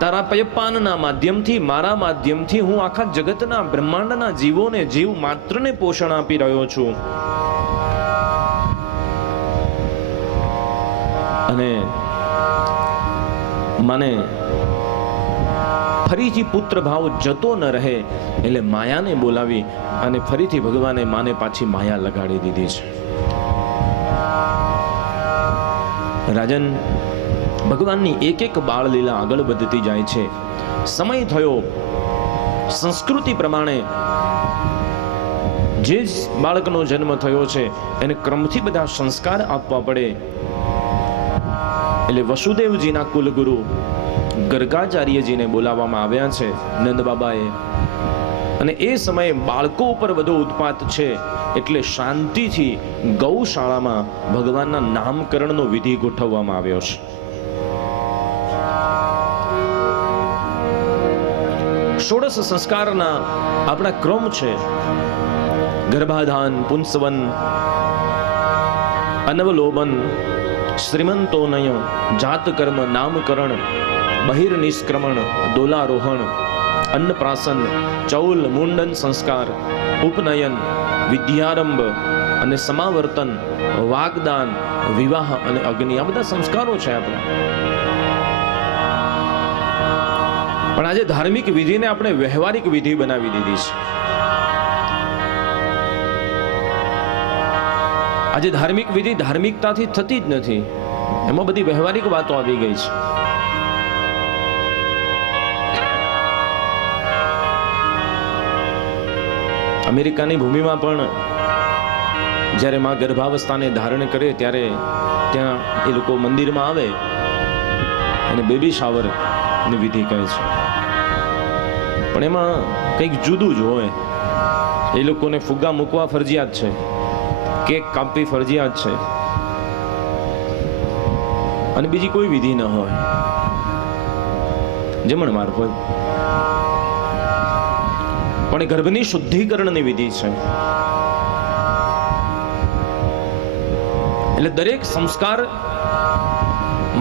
તારા પયપાનના માધ્યમથી, મારા માધ્યમથી હું આખા જગતના બ્રહ્માંડના જીવોને, જીવ માત્રને પોષણ આપી રહ્યો છું. અને મને ફરીથી પુત્ર ભાવ જતો ન રહે એટલે માયાને બોલાવી અને ફરીથી ભગવાને માને પાછી માયા લગાડી દીધી છે. રાજન, ભગવાનની એક એક બાળ લીલા આગળ વધતી જાય છે. સમય થયો, સંસ્કૃતિ પ્રમાણે જે બાળકનો જન્મ થયો છે એને ક્રમથી બધા સંસ્કાર આપવા પડે. એટલે વસુદેવજીના કુલગુરુ ગર્ગાચાર્યજીને બોલાવવામાં આવ્યા છે નંદ બાબાએ. અને એ સમયે બાળકો ઉપર બધો ઉત્પાત છે એટલે શાંતિથી ગૌશાળામાં ભગવાનના નામકરણનો વિધિ ગોઠવવામાં આવ્યો છે. ષોડશ સંસ્કારના આપણા ક્રમ છે: ગર્ભાધાન, પુંસવન, અનવલોબન, શ્રીમંતોનય, જાતકર્મ, નામકરણ, બહિર્નિષ્ક્રમણ, દોલારોહણ, અન્નપ્રાશન, ચૌલ, મુંડન સંસ્કાર, ઉપનયન, વિદ્યારંભ અને સમાવર્તન, વાગદાન, વિવાહ અને અગ્નિ. આ બધા સંસ્કારો છે આપણા. પણ આજે ધાર્મિક વિધિને આપણે વ્યવહારિક વિધિ બનાવી દીધી છે. આજે ધાર્મિક વિધિ ધાર્મિકતાથી થતી જ નથી, એમાં બધી વ્યવહારિક વાતો આવી ગઈ છે. અમેરિકાની ભૂમિમાં પણ જ્યારે માં ગર્ભાવસ્થાને ધારણ કરે ત્યારે ત્યાં એ લોકો મંદિરમાં આવે અને બેબી શાવર ની વિધિ કહે છે. પણ એમાં કંઈક જુદું જ હોય. એ લોકોને ફુગ્ગા મૂકવા ફરજિયાત છે, કેક કાપવી ફરજિયાત છે અને બીજી કોઈ વિધિ ન હોય. જમણવાર હોય પણ ગર્ભની શુદ્ધિકરણની વિધિ છે. એટલે દરેક સંસ્કાર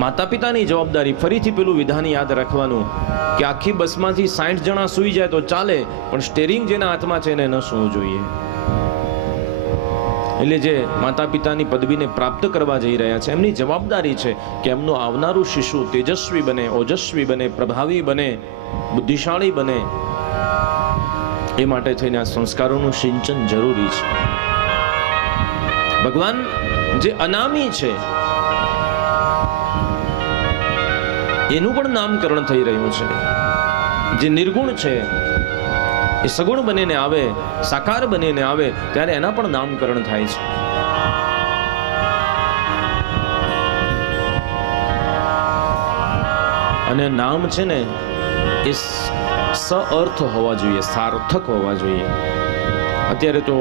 માતા પિતાની જવાબદારી. ફરીથી પેલું વિધાન યાદ રાખવાનું કે આખી બસમાંથી 60 જણા સૂઈ જાય તો ચાલે, પણ સ્ટેરિંગ જેના હાથમાં છે એને ન સૂવું જોઈએ. એટલે જે માતા પિતાની પદવીને પ્રાપ્ત કરવા જઈ રહ્યા છે એમની જવાબદારી છે કે એમનું આવનારું શિશુ તેજસ્વી બને, ઓજસ્વી બને, પ્રભાવી બને, બુદ્ધિશાળી બને. એ માટે થઈને આ સંસ્કારોનું સિંચન જરૂરી છે. ભગવાન જે અનામી છે એનું પણ નામકરણ થઈ રહ્યું છે. જે નિર્ગુણ છે એ સગુણ બનીને આવે, સાકાર બનીને આવે ત્યારે એના પણ નામકરણ થાય છે. અને નામ છે ને એ સઅર્થ હોવા જોઈએ, સાર્થક હોવા જોઈએ. અત્યારે તો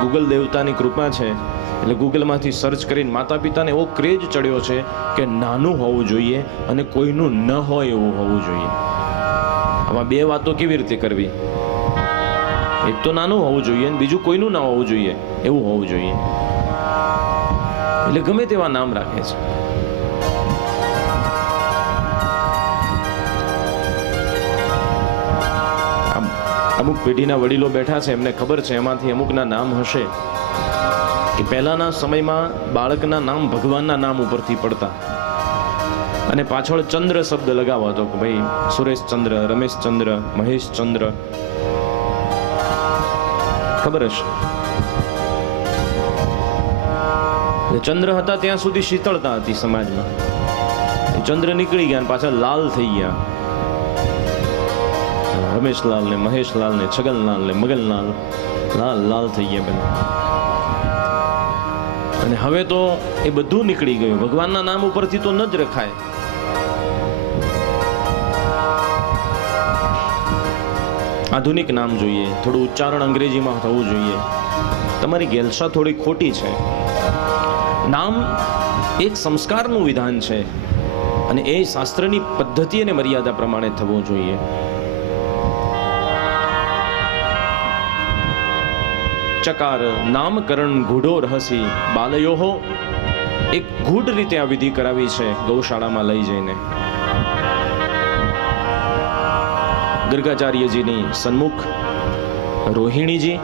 ગૂગલ દેવતાની કૃપા છે એટલે ગૂગલમાંથી સર્ચ કરીને માતા પિતાને એવો ક્રેઝ ચડ્યો છે કે નાનું હોવું જોઈએ અને કોઈનું ન હોય એવું હોવું જોઈએ. આમાં બે વાતો કેવી રીતે કરવી? એક તો નાનું હોવું જોઈએ અને બીજું કોઈનું ના હોવું જોઈએ એવું હોવું જોઈએ. એટલે ગમે તેવા નામ રાખે છે. અમુક પેઢીના વડીલો બેઠા છે, એમને ખબર છે એમાંથી અમુકના નામ હશે કે પહેલાના સમયમાં બાળકના નામ ભગવાનના નામ ઉપરથી પડતા અને પાછળ ચંદ્ર શબ્દ લગાવો હતો કે ભાઈ સુરેશચંદ્ર, રમેશચંદ્ર, મહેશચંદ્ર. ખબર હશે. ચંદ્ર હતા ત્યાં સુધી શીતળતા હતી સમાજમાં. ચંદ્ર નીકળી ગયા પાછળ લાલ થઈ ગયા. રમેશલાલ ને મહેશલાલ ને છગનલાલ ને મગનલાલ, લાલ લાલ થઈ ગયા બધા. અને હવે તો એ બધું નીકળી ગયું. ભગવાનના નામ ઉપરથી તો ન જ રખાય. આધુનિક નામ જોઈએ, થોડું ઉચ્ચારણ અંગ્રેજીમાં થવું જોઈએ. તમારી ગેલસા થોડી ખોટી છે. નામ એક સંસ્કારનું વિધાન છે અને એ શાસ્ત્રની પદ્ધતિ અને મર્યાદા પ્રમાણે થવું જોઈએ. ચકાર નામકરણ ગૂઢો રહસી બાલયોહો. એક ગૂઢ રીતે આ વિધિ કરાવી છે ગૌશાળામાં લઈ જઈને. ગર્ગાચાર્યજીની સન્મુખ રોહિણીજી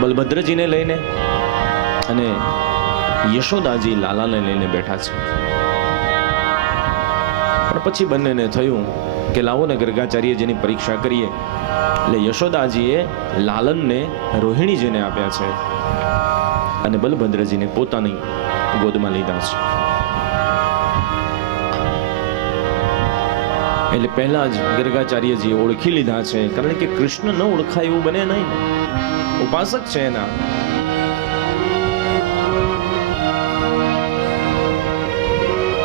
બલભદ્રજીને લઈને અને યશોદાજી લાલાને લઈને બેઠા છે. પણ પછી બંનેને થયું કે લાવો ને ગર્ગાચાર્યજીની પરીક્ષા કરીએ. એટલે યશોદાજીએ લાલનને રોહિણીજીને આપ્યા છે અને બલભદ્રજીને પોતાની ગોદમાં લીધા છે. એટલે પહેલા જ ગર્ગાચાર્યજી ઓળખી લીધા છે, કારણ કે કૃષ્ણ ન ઓળખાય એવું બને નહીં, ઉપાસક છે એના.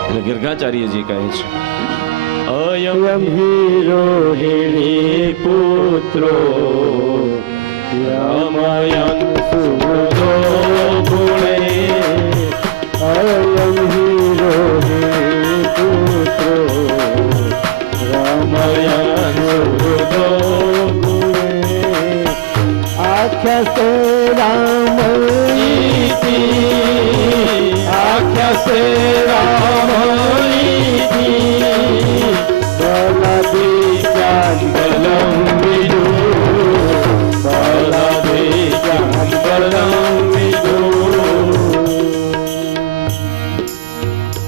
એટલે ગર્ગાચાર્યજી કહે છે, અયમ હિ રોહિણી પુત્રો રામાયણ સુમૃતો ગુણે. અયમ હિ રોહિણી પુત્રો રામાયણ સુમૃતો ગુણે. આખ્યાસે રામનીતિ, આખ્યાસે રામનીતિ, બલદિત્યાન બલમ વિદુ, બલદિત્યાન બલમ વિદુ.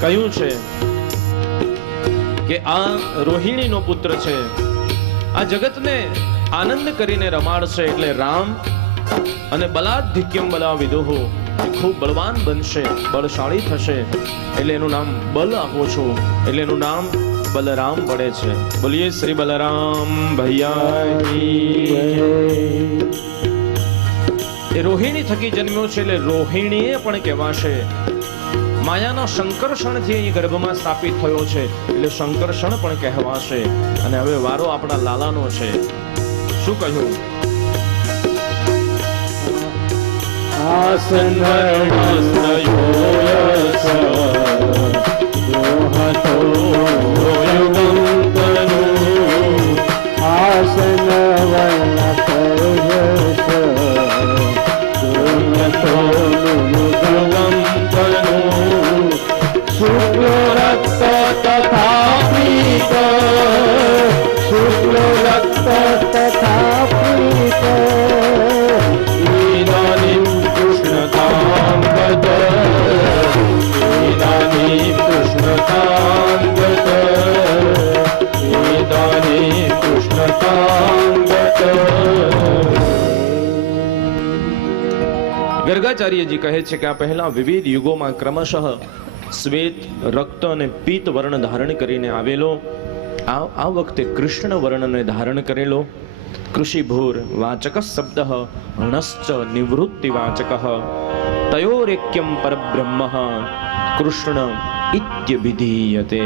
કહ્યું છે કે આ રોહિણીનો પુત્ર છે, આ જગતને આનંદ કરીને રમાડશે. એટલે રામ અને બલાધિક્યમ બલા વિદુહુ, ખૂબ બળવાન બનશે, બળશાળી થશે. એટલે એનું નામ બલ આપો છો, એટલે એનું નામ બલરામ પડે છે. બોલીએ શ્રી બલરામ ભૈયા કી. એ રોહિણી થકી જન્મ્યો છે, એટલે રોહિણીએ પણ કહેવાશે. માયાના શંકરષણથી અહીં ગર્ભમાં સ્થાપિત થયો છે, એટલે શંકરષણ પણ કહેવાશે. અને હવે વારો આપણા લાલાનો છે. શું કહ્યું? આસન ગર્ગાચાર્યજી કહે છે કે આ પહેલા વિવિધ યુગોમાં ક્રમશઃ શ્વેત, રક્ત અને પીત વર્ણ ધારણ કરીને આવેલો, આ વખતે કૃષ્ણ વર્ણને ધારણ કરેલો. કૃષિભૂર વાચક શબ્દ હણશ્ચ નિવૃત્તિ વાચક તયોરેક્યમ પરબ્રહ્મ કૃષ્ણ ઇત્યભિધીયતે.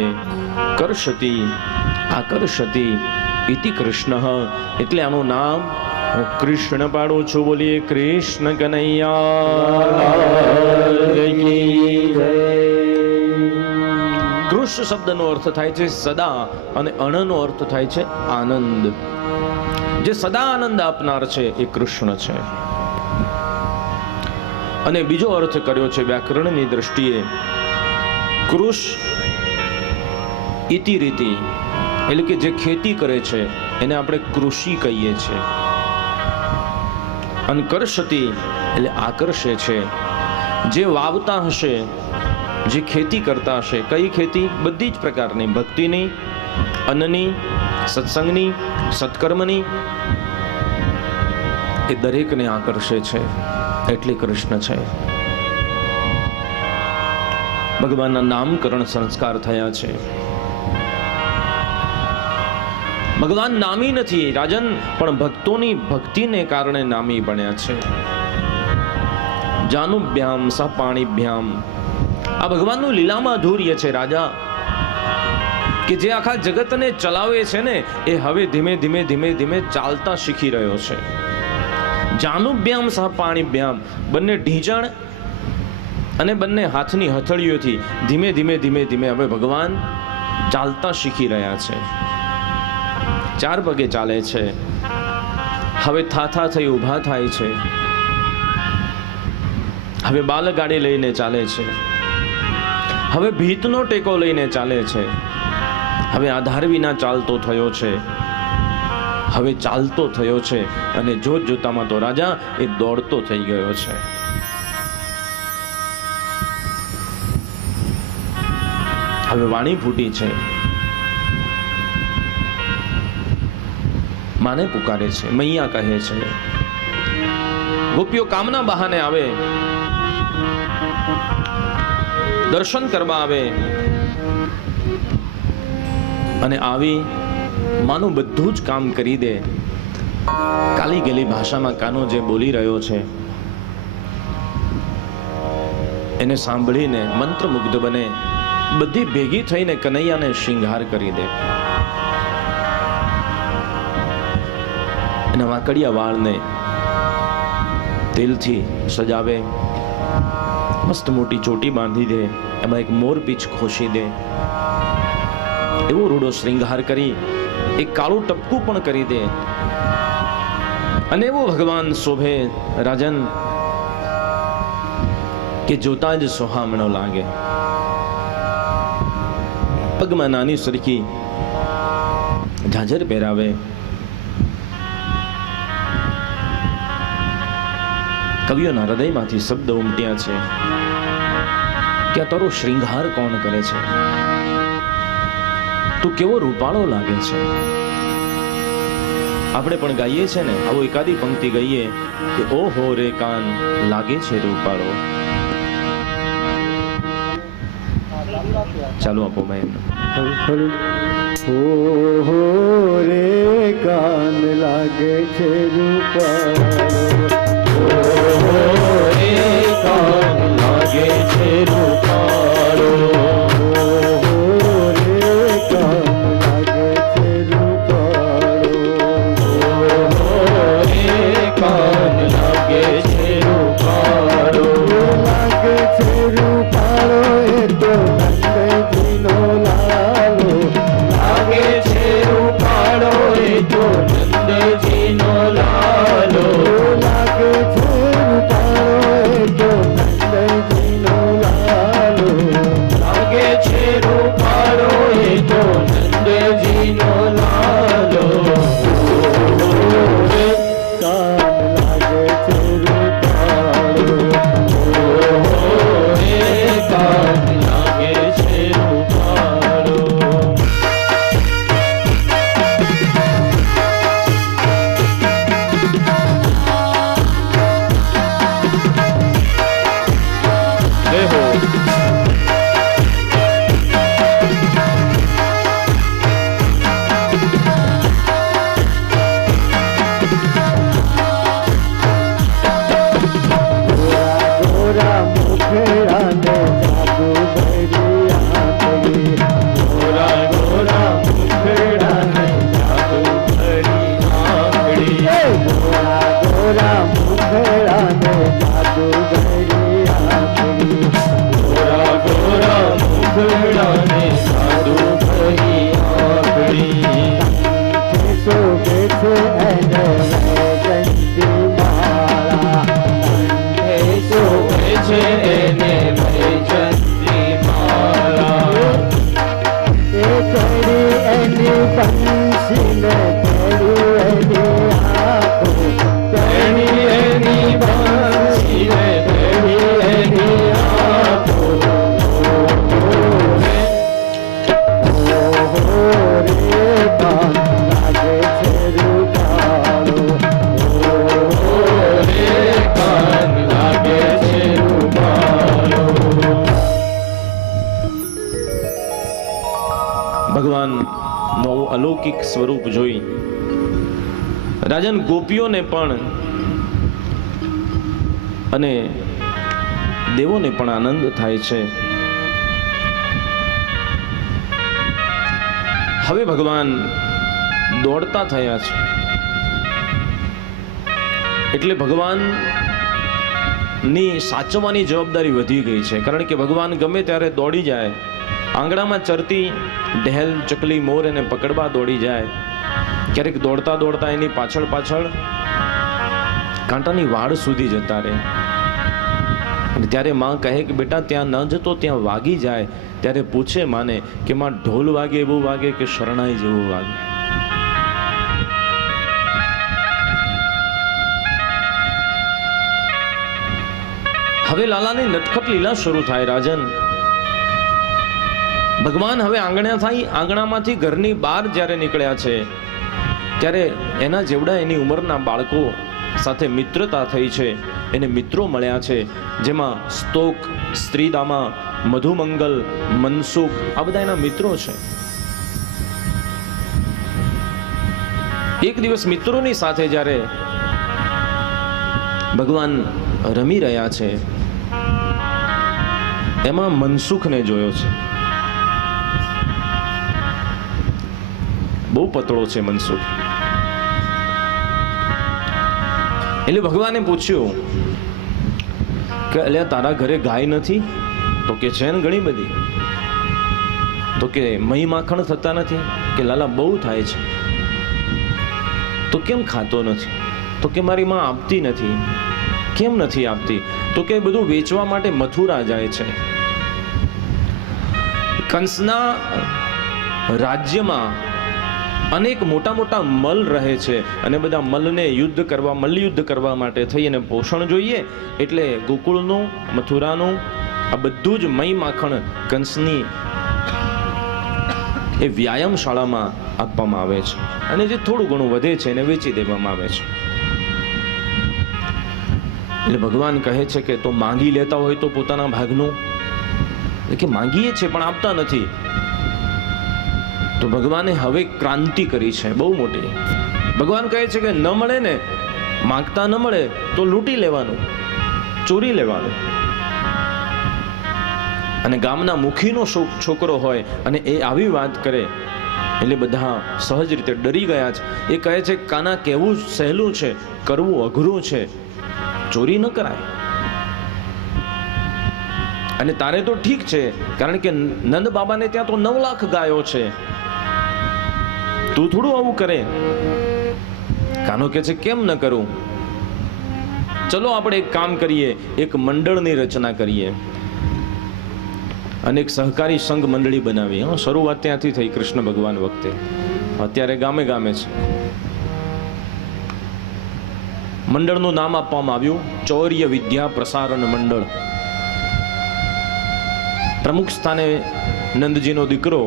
કર્ષતિ આકર્ષતિ ઇતિ કૃષ્ણ. એટલે આનું નામ હું કૃષ્ણ પાડું છું. બોલીએ કૃષ્ણ કનૈયા. કૃષ્ણ શબ્દનો અર્થ થાય છે સદા, અને અણનો અર્થ થાય છે આનંદ. જે સદા આનંદ આપનાર છે એ કૃષ્ણ છે. અને બીજો અર્થ કર્યો છે વ્યાકરણની દ્રષ્ટિએ, કૃષ ઇતિ રીતિ, એટલે કે જે ખેતી કરે છે એને આપણે કૃષિ કહીએ છીએ. અનકર્ષતિ એટલે આકર્ષે છે. જે વાવતા હશે, જે ખેતી કરતા હશે, કઈ ખેતી? બધી જ પ્રકારની, ભક્તિની, અન્નની, સત્સંગની, સત્કર્મની, એ દરેકને આકર્ષે છે. એટલે કૃષ્ણ છે. ભગવાનના નામકરણ સંસ્કાર થયા છે. ભગવાન નામી નથી રાજન, પણ ભક્તોની ભક્તિને કારણે નામી બન્યા છે. જાનુભ્યામ સહ પાણીભ્યામ, આ ભગવાનનું લીલામાં ધૂર્ય છે રાજા, કે જે આખા જગતને ચલાવે છે ને એ હવે ધીમે ધીમે ધીમે ધીમે ચાલતા શીખી રહ્યો છે. જાનુભ્યામ સહ પાણીભ્યામ, બંને ઢીંચણ અને બંને હાથની હથેળીઓથી ધીમે ધીમે ધીમે ધીમે હવે ભગવાન ચાલતા શીખી રહ્યા છે. ચાર પગે ચાલે છે, હવે થાથા થઈ ઊભા થાય છે, હવે બાલગાડી લઈને ચાલે છે, હવે ભીતનો ટેકો લઈને ચાલે છે, હવે આધાર વિના ચાલતો થયો છે, હવે ચાલતો થયો છે, અને જોત જોતામાં તો રાજા એ દોડતો થઈ ગયો છે. હવે વાણી ફૂટી છે, માને પુકારે છે, મૈયા કહે છે. ગોપીઓ કામના બહાને આવે, દર્શન કરવા આવે, અને આવી માનું બધું જ કામ કરી દે. કાલી ગેલી ભાષામાં કાનો જે બોલી રહ્યો છે એને સાંભળીને મંત્રમુગ્ધ બને, બધી ભેગી થઈને કનૈયાને શૃંગાર કરી દે. એના વાકડિયા વાળને તેલથી સજાવે, મસ્ત મોટી ચોટી બાંધી દે, એમાં એક મોરપીંછ ખોશી દે, એવો રૂડો શ્રૃંગાર કરી એક કાળું ટપકું પણ કરી દે, અને એવો ભગવાન શોભે રાજન કે જોતા જ સોહામણો લાગે. પગમાં નાની સરખી ઝાંઝર પહેરાવે, કવિઓના હૃદયમાંથી શબ્દ ઉમટ્યા છે કે આ તારો શ્રૃંગાર કોણ કરે છે? તું કેવો રૂપાળો લાગે છે. આપણે પણ ગાઈએ છે ને, આવો એકાદી પંક્તિ ગાઈએ કે ઓહો રે કાન લાગે છે રૂપાળો. ચાલો આપો ભાઈ. ઓહો રે કાન લાગે છે રૂપાળો, ઓહો રે કાન લાગે છે રૂપાળો, ઓહો રે કાન લાગે છે રૂપાળો, ઓહો રે કાન લાગે છે રૂપાળો, લાગે છે રૂપાળો એ તો નંદજીનો લાલો, લાગે છે રૂપાળો એ તો નંદજીનો લાલો, લાગે છે રૂપાળો એ તો નંદજીનો લાલો, લાગે છે રૂપાળો એ તો નંદજીનો લાલો. કાન લાગે છે રૂપાળો, કાન લાગે છે રૂપાળો. દેહો ગોરા મુખડાને જાદુ ભરી આંખડી, ગોરા ગોરા મુખડાને જાદુ ભરી આંખડી, ગોરા ગોરા મુખડાને જાદુ ભરી આંખડી, ગોરા ગોરા મુખડાને જાદુ ભરી આંખડી. શોભે છે એને વૈજયંતી માળા, શોભે છે એને વૈજયંતી માળા, એ ચડી એની બંસીને ચડી એની આંખો, ચડી એની બંસીને ચડી એની આંખો. ઓહો રે કાન લાગે છે રૂપાળો, ઓહો રે કાન લાગે છે રૂપાળો. ભગવાનનું અલૌકિક સ્વરૂપ જોઈ રાજન ગોપીઓને પણ અને દેવોને પણ આનંદ થાય છે. હવે ભગવાન દોડતા થયા છે, એટલે ભગવાનની સાચવવાની જવાબદારી વધી ગઈ છે. કારણ કે ભગવાન ગમે ત્યારે દોડી જાય, આંગણામાં ચરતી ઢેલ ચકલી મોર એને પકડવા દોડી જાય, ક્યારેક દોડતા દોડતા એની પાછળ પાછળ કાંટાની વાડ સુધી જતા રહે. અને ત્યારે માં કહે કે બેટા ત્યાં ન જતો, ત્યાં વાગી જાય. ત્યારે પૂછે માને કે માં ઢોલ વાગે એવું વાગે કે શરણાઈ જેવું વાગે? હવે લાલાની નટખટ લીલા શરૂ થાય. રાજન, ભગવાન હવે આંગણામાંથી ઘરની બહાર જ્યારે નીકળ્યા છે ત્યારે એના જેવડા એની ઉંમરના બાળકો સાથે મિત્રતા થઈ છે. એને મિત્રો મળ્યા છે, જેમાં સ્તોક, સ્ત્રીદામા, મધુમંગલ, મનસુખ, આ બધા એના મિત્રો છે. એક દિવસ મિત્રોની સાથે જ્યારે ભગવાન રમી રહ્યા છે, એમાં મનસુખને જોયો છે. બહુ પતળો છે મનસુખ. એટલે ભગવાને પૂછ્યું કે અલ્યા તારા ઘરે ગાય નથી? તો કે છે ને ઘણી બધી. તો કે મહી માખણ થતા નથી? કે લાલા બહુ થાય છે. તો કેમ ખાતો નથી? તો કે મારી માં આપતી નથી. કેમ નથી આપતી? તો કે બધું વેચવા માટે મથુરા જાય છે. કંસના રાજ્યમાં અનેક મોટા મોટા મલ રહે છે અને બધા મલને મલ્લયુદ્ધ કરવા માટે થઈ અને પોષણ જોઈએ, એટલે ગોકુળનું, મથુરાનું આ બધું જ મહી માખણ કંસની એ વ્યાયામ શાળામાં આપવામાં આવે છે અને જે થોડું ઘણું વધે છે એને વેચી દેવામાં આવે છે. એટલે ભગવાન કહે છે કે તો માંગી લેતા હોય તો પોતાના ભાગનું? કે માંગીએ છે પણ આપતા નથી. તો ભગવાને હવે ક્રાંતિ કરી છે બહુ મોટી. ભગવાન કહે છે કે ન મળે ને, માંગતા ન મળે તો લૂંટી લેવાનું, ચોરી લેવાનું. અને ગામના મુખીનો છોકરો હોય અને એ આવી વાત કરે એટલે બધા સહજ રીતે ડરી ગયા છે. એ કહે છે કાના કહેવું સહેલું છે, કરવું અઘરું છે, ચોરી ન કરાય. અને તારે તો ઠીક છે, કારણ કે નંદ બાબાને ત્યાં તો 9 લાખ ગાયો છે, તું થોડું આવું કરે. કાનો કહે છે કેમ ન કરું? ચલો આપણે એક કામ કરીએ, એક મંડળની રચના કરીએ અને એક સહકારી સંઘ મંડળી બનાવી. શરૂઆત ત્યાંથી થઈ કૃષ્ણ ભગવાન વખતે. અત્યારે ગામે ગામે છે. મંડળનું નામ આપવામાં આવ્યું ચૌર્ય વિદ્યા પ્રસારણ મંડળ. પ્રમુખ સ્થાને નંદજીનો દીકરો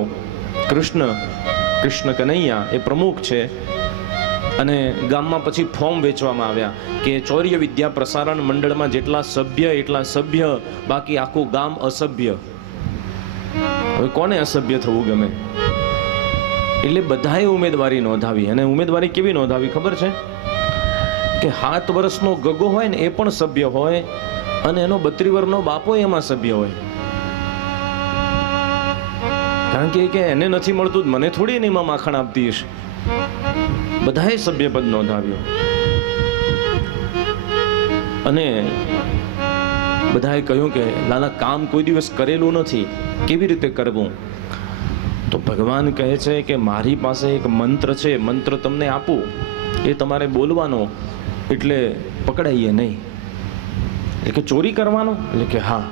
કૃષ્ણ કનૈયા એ પ્રમુખ છે. અને ગામમાં પછી ફોર્મ વેચવામાં આવ્યા કે ચૌર્ય વિદ્યા પ્રસારણ મંડળમાં જેટલા સભ્ય એટલા સભ્ય, બાકી આખું ગામ અસભ્ય. હવે કોને અસભ્ય થવું ગમે? એટલે બધાએ ઉમેદવારી નોંધાવી. અને ઉમેદવારી કેવી નોંધાવી ખબર છે? કે 7 વર્ષનો ગગો હોય ને એ પણ સભ્ય હોય અને એનો 32 વર્ષનો બાપો એમાં સભ્ય હોય. કારણ કે એને નથી મળતું, મને થોડી એમાં માખણ આપતી હશે. બધાએ સભ્યપદ નોંધાવ્યું અને બધાએ કહ્યું કે લાલા કામ કોઈ દિવસ કરેલું નથી, કેવી રીતે કરવું? તો ભગવાન કહે છે કે મારી પાસે એક મંત્ર છે, મંત્ર તમને આપું, એ તમારે બોલવાનો, એટલે પકડાઈએ નહીં. એટલે કે ચોરી કરવાનો? એટલે કે હા.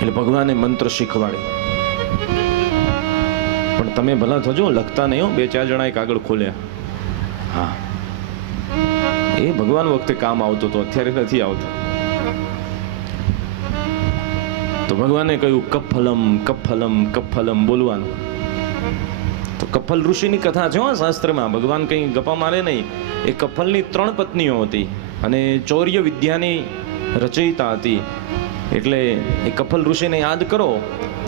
એટલે ભગવાને મંત્ર શીખવાડે. પણ તમે ભલા થજો, લખતા નહીં હો. 2-4 જણાએ કાગળ ખોલ્યા. હા, એ ભગવાન વખતે કામ આવતો હતો, અત્યારે નથી આવતો. તો ભગવાને કહ્યું કફલમ કફલમ કફલમ બોલવાનું. તો કફલ ઋષિની કથા છે શાસ્ત્રમાં. ભગવાન કંઈ ગપ્પા મારે નહીં. એ કફલની 3 પત્નીઓ હતી અને ચૌર્ય વિદ્યાની રચયિતા હતી. એટલે એ કફલ ઋષિને યાદ કરો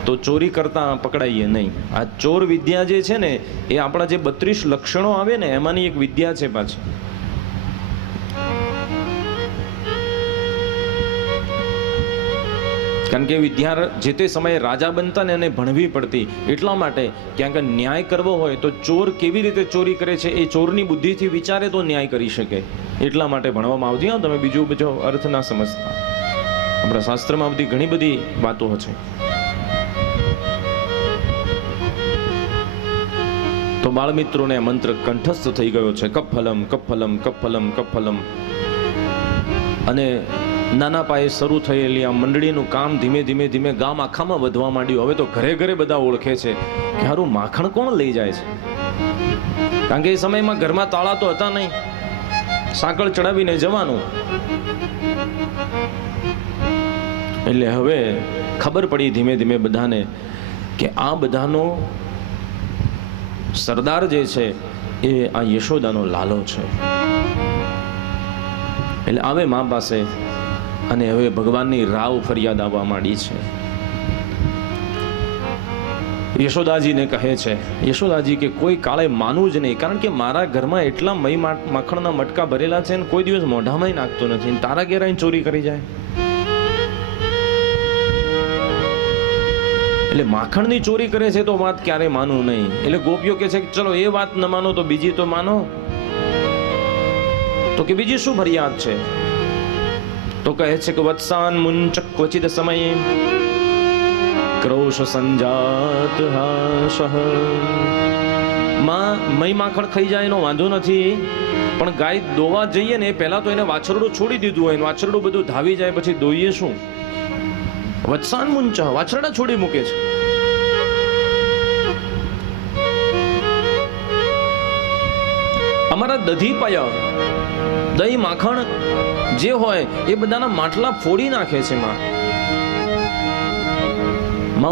તો ચોરી કરતા પકડાઈએ નહીં. આ ચોર વિદ્યા જે છે ને એ આપણા જે 32 લક્ષણો આવે ને એમાંની એક વિદ્યા છે પાછી. કારણ કે વિદ્યા જે તે સમયે રાજા બનતા ને એને ભણવી પડતી. એટલા માટે ક્યાંક ન્યાય કરવો હોય તો ચોર કેવી રીતે ચોરી કરે છે એ ચોરની બુદ્ધિથી વિચારે તો ન્યાય કરી શકે. એટલા માટે ભણવામાં આવતી. તમે બીજો અર્થ ના સમજતા. આપણા શાસ્ત્રમાં બધી ઘણી બધી વાતો છે. તો બાળ મિત્રોને મંત્ર કંઠસ્થ થઈ ગયો છે. કફલમ કફલમ કફલમ કફલમ. અને નાના પાયે શરૂ થયેલી આ મંડળીનું કામ ધીમે ધીમે ધીમે ગામ આખામાં વધવા માંડ્યું. હવે તો ઘરે ઘરે બધા ઓળખે છે કે હારું માખણ કોણ લઈ જાય છે. કારણ કે એ સમયમાં ઘરમાં તાળા તો હતા નહીં, સાંકળ ચડાવીને જવાનું. એટલે હવે ખબર પડી ધીમે ધીમે બધાને કે આ બધાનો સરદાર જે છે એ આ યશોદાનો લાલો છે. એટલે આવે મા પાસે અને હવે ભગવાનની રાવ ફરિયાદ આવવા માંડી છે. યશોદાજીને કહે છે, યશોદાજી કે કોઈ કાળે માનવું જ નહીં, કારણ કે મારા ઘરમાં એટલા મહી માખણના મટકા ભરેલા છે ને કોઈ દિવસ મોઢામાં નાખતો નથી, તારા ઘેર આવીને ચોરી કરી જાય. એટલે માખણની ચોરી કરે છે તો વાત ક્યારે માનવું નહીં. એટલે ગોપીઓ કે છે કે ચલો એ વાત ન માનો તો બીજી તો માનો. તો કે બીજી શું ફરિયાદ છે? તો કહે છે કે વત્સાન મુંચક ક્વચિત સમયે ક્રોશ સંજાત હાસહ. માં મઈ માખણ ખાઈ જાય એનો વાંધો નથી, પણ ગાય દોવા જઈએ ને પહેલા તો એને વાછરડું છોડી દીધું હોય, વાછરડું બધું ધાવી જાય પછી દોઈએ શું? વત્સાન મુંચા વાછરડા છોડી મૂકે છે. અમારા દધી પાયા દહીં માખણ જે હોય એ બધાના માટલા ફોડી નાખે છે. માં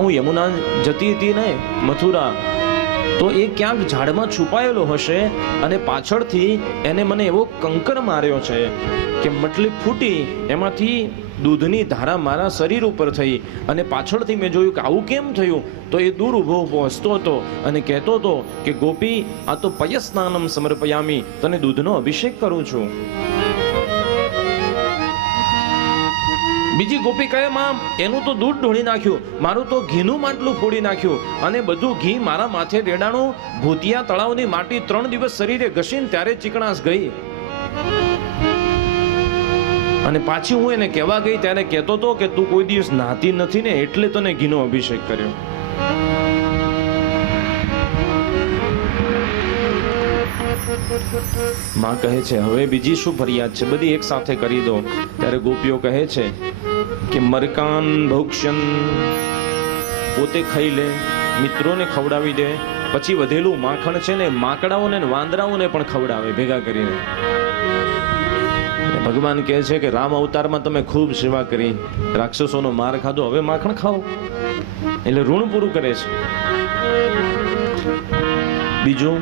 હું યમુના જતી હતી ને મથુરા, તો એ ક્યાંક ઝાડમાં છુપાયેલો હશે અને પાછળથી એને મને એવો કંકર માર્યો છે કે મટલી ફૂટી, એમાંથી દૂધની ધારા મારા શરીર ઉપર થઈ અને પાછળથી મેં જોયું કે આવું કેમ થયું. તો એ દૂર ઊભો ઊભો હસતો હતો અને કહેતો હતો કે ગોપી, આ તો પયસ્નાનમ સમર્પયામી, તને દૂધનો અભિષેક કરું છું. બીજી ગોપી કહે, માં એનું તો દૂધ ઢોળી નાખ્યું, મારું તો ઘીનું માટલું ફોડી નાખ્યું અને બધું ઘી મારા માથે રેડાણું. ભૂતિયા તળાવની માટી 3 દિવસ શરીરે ઘસીને ત્યારે ચીકણાશ ગઈ. અને પાછી હું એને કહેવા ગઈ ત્યારે કહેતો હતો કે તું કોઈ દિવસ નાતી નથી ને એટલે તને ઘીનો અભિષેક કર્યો. માં કહે છે હવે બીજી શું ફરિયાદ છે, બધી એક સાથે કરી દો. ત્યારે ગોપીઓ કહે છે કે મરકાન ભોક્ષ્યન, પોતે ખાઈ લે, મિત્રોને ખવડાવી દે, પછી વધેલું માખણ છે ને માકડાઓને વાંદરાઓને પણ ખવડાવે ભેગા કરીને. ભગવાન કહે છે કે રામ અવતારમાં તમે ખૂબ સેવા કરી, રાક્ષસોનો માર ખાધો, હવે માખણ ખાઓ. એટલે ઋણ પૂરું કરે છે. બીજું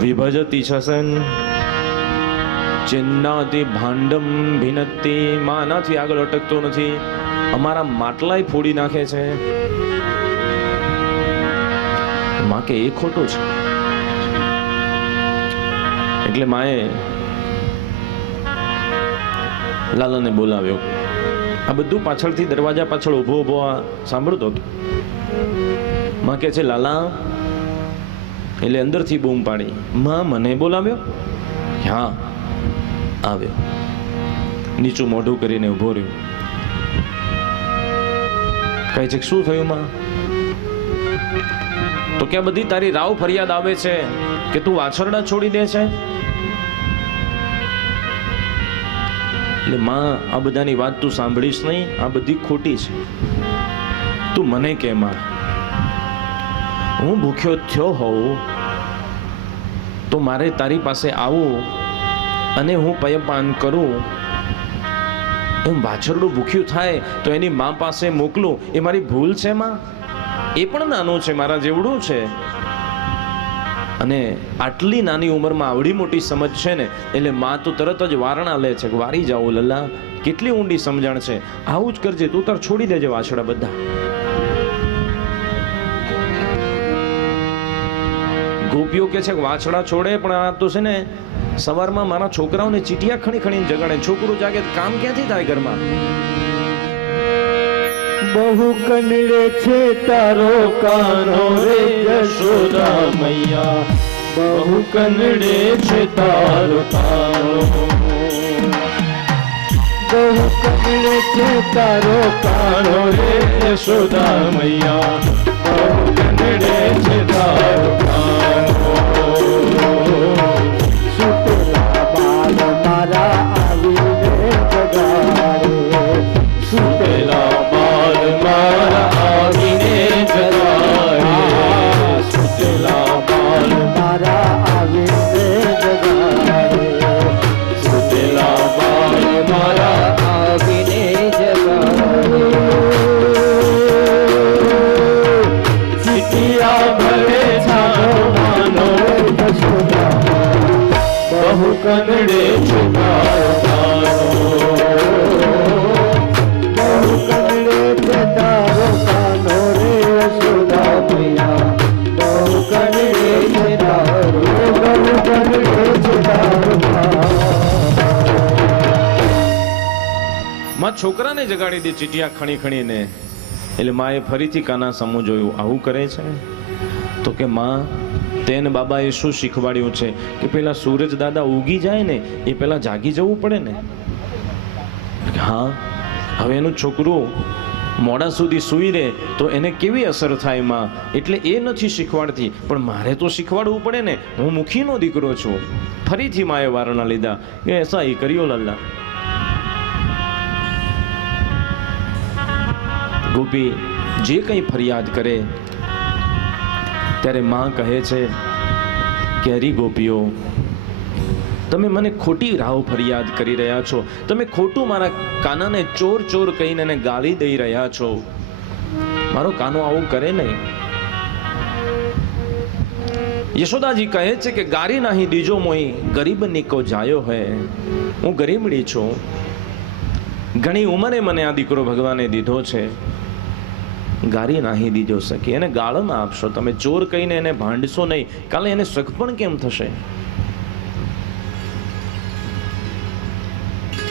વિભજતી છસન ચિન્નાતિ ભાંડમ ભિનત્તિ, માનાથી આગળ અટકતો નથી, અમારા માટલાય ફોડી નાખે છે. માં કે એ ખોટું છે. એટલે માએ લાલાને બોલાવ્યો. આ બધું પાછળથી દરવાજા પાછળ ઉભો ઉભો સાંભળતો હતો. માં કે છે લાલા, એટલે અંદરથી બૂમ પાડી, માં મને બોલાવ્યો? હા આવ્યો. નીચું મોઢું કરીને ઉભો રહ્યો. કહે છે શું થયું માં? તો કે બધી તારી રાવ ફરિયાદ આવે છે કે તું વાછરડા છોડી દે છે. એટલે માં આ બધાની વાત તું સાંભળીશ નહીં, આ બધી ખોટી છે. તું મને કે માં, હું ભૂખ્યો થયો હોઉં તો મારે તારી પાસે આવું અને હું પયપાન કરું, એમ વાછરડું ભૂખ્યું થાય તો એની મા પાસે મોકલું, એ મારી ભૂલ છે માં? એ પણ નાનું છે, મારા જેવડું છે. અને આટલી નાની ઉંમરમાં આવડી મોટી સમજ છે ને, એટલે માં તો તરત જ વારણા લે છે કે વારી જાઓ લલ્લા, કેટલી ઊંડી સમજણ છે, આવું જ કરજે, તું તાર છોડી દેજે વાછડા બધા. ગોપીઓ કે છે કે વાછડા છોડે, પણ આ તો છે ને સવારમાં મારા છોકરાઓને ચીટિયા ખણી ખણીને જગાડે, છોકરું જાગે કામ ક્યાંથી થાય ઘરમાં? બહુ કનડે છે તારો કાનો રે યશોદા મૈયા, બહુ કનડે છે તારો કાનો, બહુ કનડે છે તારો કાનો રે યશોદા મૈયા, બહુ કનડે છે તારો કાનો. સુતલા બાળ મારા કનડે છે તારો કાનો, બહુ કનડે છે તારો કાનો રે યશોદા મૈયા, બહુ કનડે છે તારો, બહુ કનડે છે તારો કાનો. માં છોકરાને જગાડી દે ચીટિયા ખણી ખણીને. એટલે માએ ફરીથી કાના સામું જોયું, આવું કરે છે? તો કે માં, તેને બાબાએ શું શીખવાડ્યું છે કે પેલા સૂરજ દાદા ઉગી જાય ને એ પેલા જાગી જવું પડે ને. હા, હવે એનું છોકરું મોડા સુધી સૂઈ રહે તો એને કેવી અસર થાય માં, એટલે એ નથી શીખવાડતી, પણ મારે તો શીખવાડવું પડે ને, હું મુખીનો દીકરો છું. ફરીથી માએ વારણા લીધા કે એસા એ કર્યો લલ્લા. ગોપી જે કંઈ ફરિયાદ કરે ત્યારે માં કહે છે કે હરી ગોપીઓ, તમે મને ખોટી રાવ ફરિયાદ કરી રહ્યા છો, તમે ખોટું મારા કાનાને ચોર ચોર કહીને એને ગાળી દઈ રહ્યા છો. મારો કાનો આવું કરે નહીં. યશોદાજી કહે છે કે ગારી નાહી દીજો મોઈ, ગરીબ નીકો જાયો હે. હું ગરીબડી છું, ઘણી ઉંમરે મને આ દીકરો ભગવાને દીધો છે, ગારી નાહી દીજો સખી. એને ગાળો ના આપશો, તમે ચોર કહીને એને ભાંડશો નહીં, કાલે એને સગપણ કેમ થશે?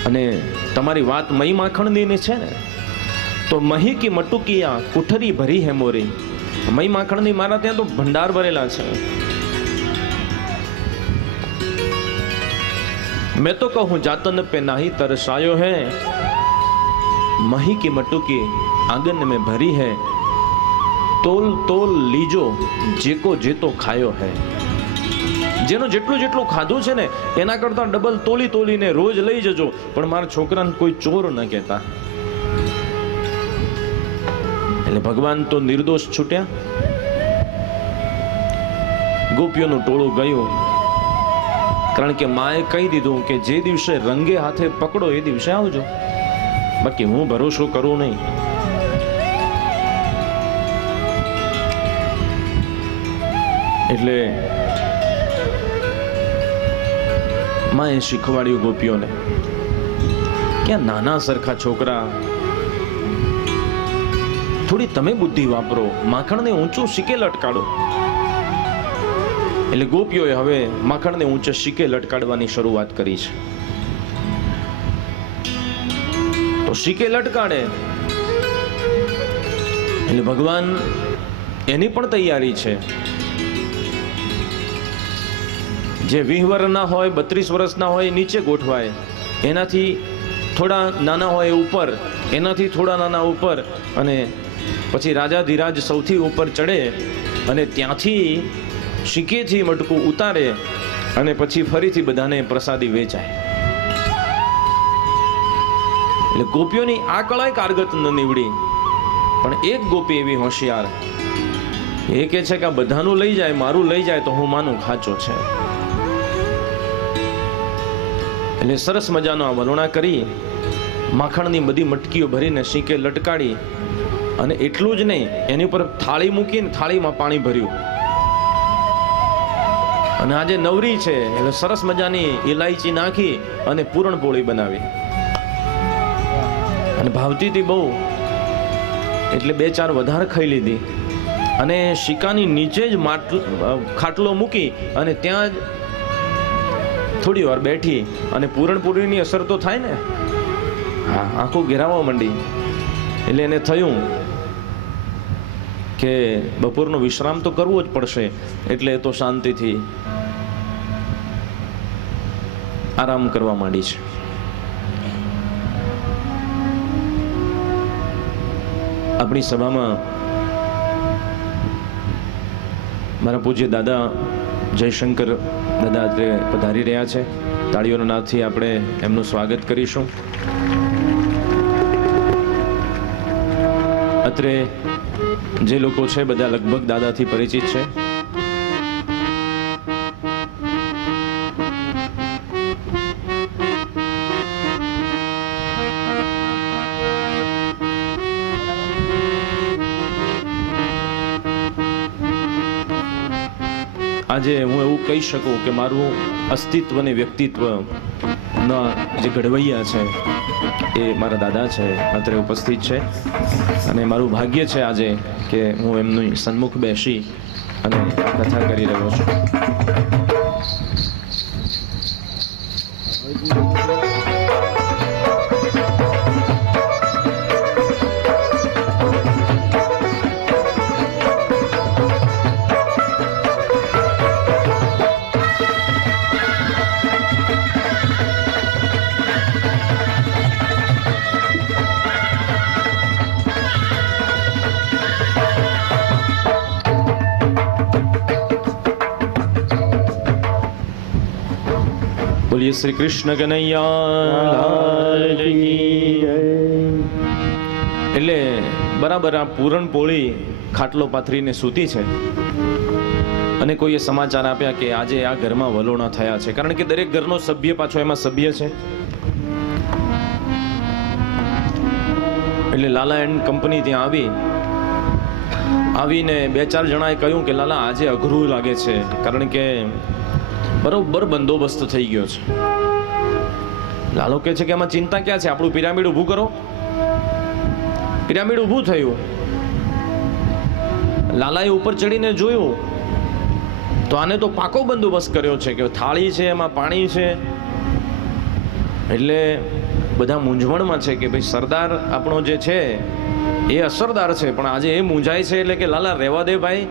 અને તમારી વાત મહી માખણની છે ને, તો મહી કી મટુકિયા કુઠરી ભરી હે મોરી. મહી માખણની મારા ત્યાં તો ભંડાર ભરેલા છે. मैं तो कहूं जातन पे नाही तरसायो है, मही की मटुकी आंगन में भरी है, तोल तोल लीजो जेको जेतो खायो है. જેનો જેટલું જેટલું ખાધું છે ને એના કરતા ડબલ તોલી તોલીને રોજ લઈ જજો, પણ મારા છોકરાને કોઈ ચોર ન કહેતા. એટલે ભગવાન તો નિર્દોષ છૂટ્યા. ગોપીઓનું ટોળું ગયું, કારણ કે માએ કહી દીધું કે જે દિવસે રંગે હાથે પકડો એ દિવસે આવજો, બાકી હું ભરોસો કરું નહીં. એટલે માએ શીખવાડ્યું ગોપીઓને કે આ નાના સરખા છોકરા, થોડી તમે બુદ્ધિ વાપરો, માખણને ઊંચું શીકે લટકાડો. એટલે ગોપીઓએ હવે માખણને ઊંચે શીકે લટકાડવાની શરૂઆત કરી છે. તો શીકે લટકાડે એટલે ભગવાન એની પણ તૈયારી છે. જે 20 વર્ષના હોય, 32 વર્ષના હોય નીચે ગોઠવાય, એનાથી થોડા નાના હોય ઉપર, એનાથી થોડા નાના ઉપર, અને પછી રાજાધિરાજ સૌથી ઉપર ચડે અને ત્યાંથી શીકેથી મટકું ઉતારે અને પછી ફરીથી બધાને પ્રસાદી વેચાય. એટલે ગોપીઓની આ કળાએ કારગત ન નીવડી, પણ એક ગોપી એવી હોશિયાર, એ કે છે કે આ બધાનું લઈ જાય, મારું લઈ જાય તો હું માનું ખાચો છે. એટલે સરસ મજાનો આ વલોણા કરી માખણની બધી મટકીઓ ભરીને શીકે લટકાડી, અને એટલું જ નહીં, એની ઉપર થાળી મૂકીને થાળીમાં પાણી ભર્યું. અને આજે નવરી છે એટલે સરસ મજાની ઇલાયચી નાખી અને પૂરણપોળી બનાવી, અને ભાવતી હતી બહુ, એટલે 2-4 વધારે ખાઈ લીધી. અને શિકાની નીચે જ ખાટલો મૂકી અને ત્યાં જ થોડી વાર બેઠી, અને પૂરણપોળીની અસર તો થાય ને, હા, આંખો ઘેરાવા માંડી. એટલે એને થયું કે બપોરનો વિશ્રામ તો કરવો જ પડશે, એટલે એ તો શાંતિથી આરામ કરવા માંડી છે. આપણી સભામાં મારા પૂજ્ય દાદા જયશંકર દાદા પધારી રહ્યા છે. તાળીઓના નાદથી આપણે એમનું સ્વાગત કરીશું. અત્રે જે લોકો છે બધા લગભગ દાદાથી પરિચિત છે. આજે હું એવું કહી શકું કે મારું અસ્તિત્વ અને વ્યક્તિત્વ ના જે ઘડવૈયા છે એ મારા દાદા છે, અત્રે ઉપસ્થિત છે. અને મારું ભાગ્ય છે આજે કે હું એમની સન્મુખ બેસી અને કથા કરી રહ્યો છું. બોલીએ શ્રી કૃષ્ણ કનૈયા લાલ કી જય. એટલે બરાબર આ પૂરણપોળી ખાટલો પાથરીને સૂતી છે અને કોઈએ સમાચાર આપ્યા કે આજે આ ઘરમાં વલોણા થયા છે. કારણ કે દરેક ઘરનો સભ્ય પાછો એમાં સભ્ય છે. એટલે લાલા એન્ડ કંપની ત્યાં આવીને 2-4 જણાએ કહ્યું કે લાલા આજે અઘરું લાગે છે, કારણ કે બરોબર બંદોબસ્ત થઈ ગયો છે. લાલો કહે છે કે આમાં ચિંતા ક્યાં છે, આપણું પિરામિડ ઊભું કરો. પિરામિડ ઊભું થયું. લાલાએ ઉપર ચડીને જોયું તો આને તો પાકો બંદોબસ્ત કર્યો છે કે થાળી છે, એમાં પાણી છે. એટલે બધા મૂંઝવણમાં છે કે ભાઈ સરદાર આપણો જે છે એ અસરદાર છે, પણ આજે એ મૂંઝાય છે. એટલે કે લાલા રહેવા દે ભાઈ,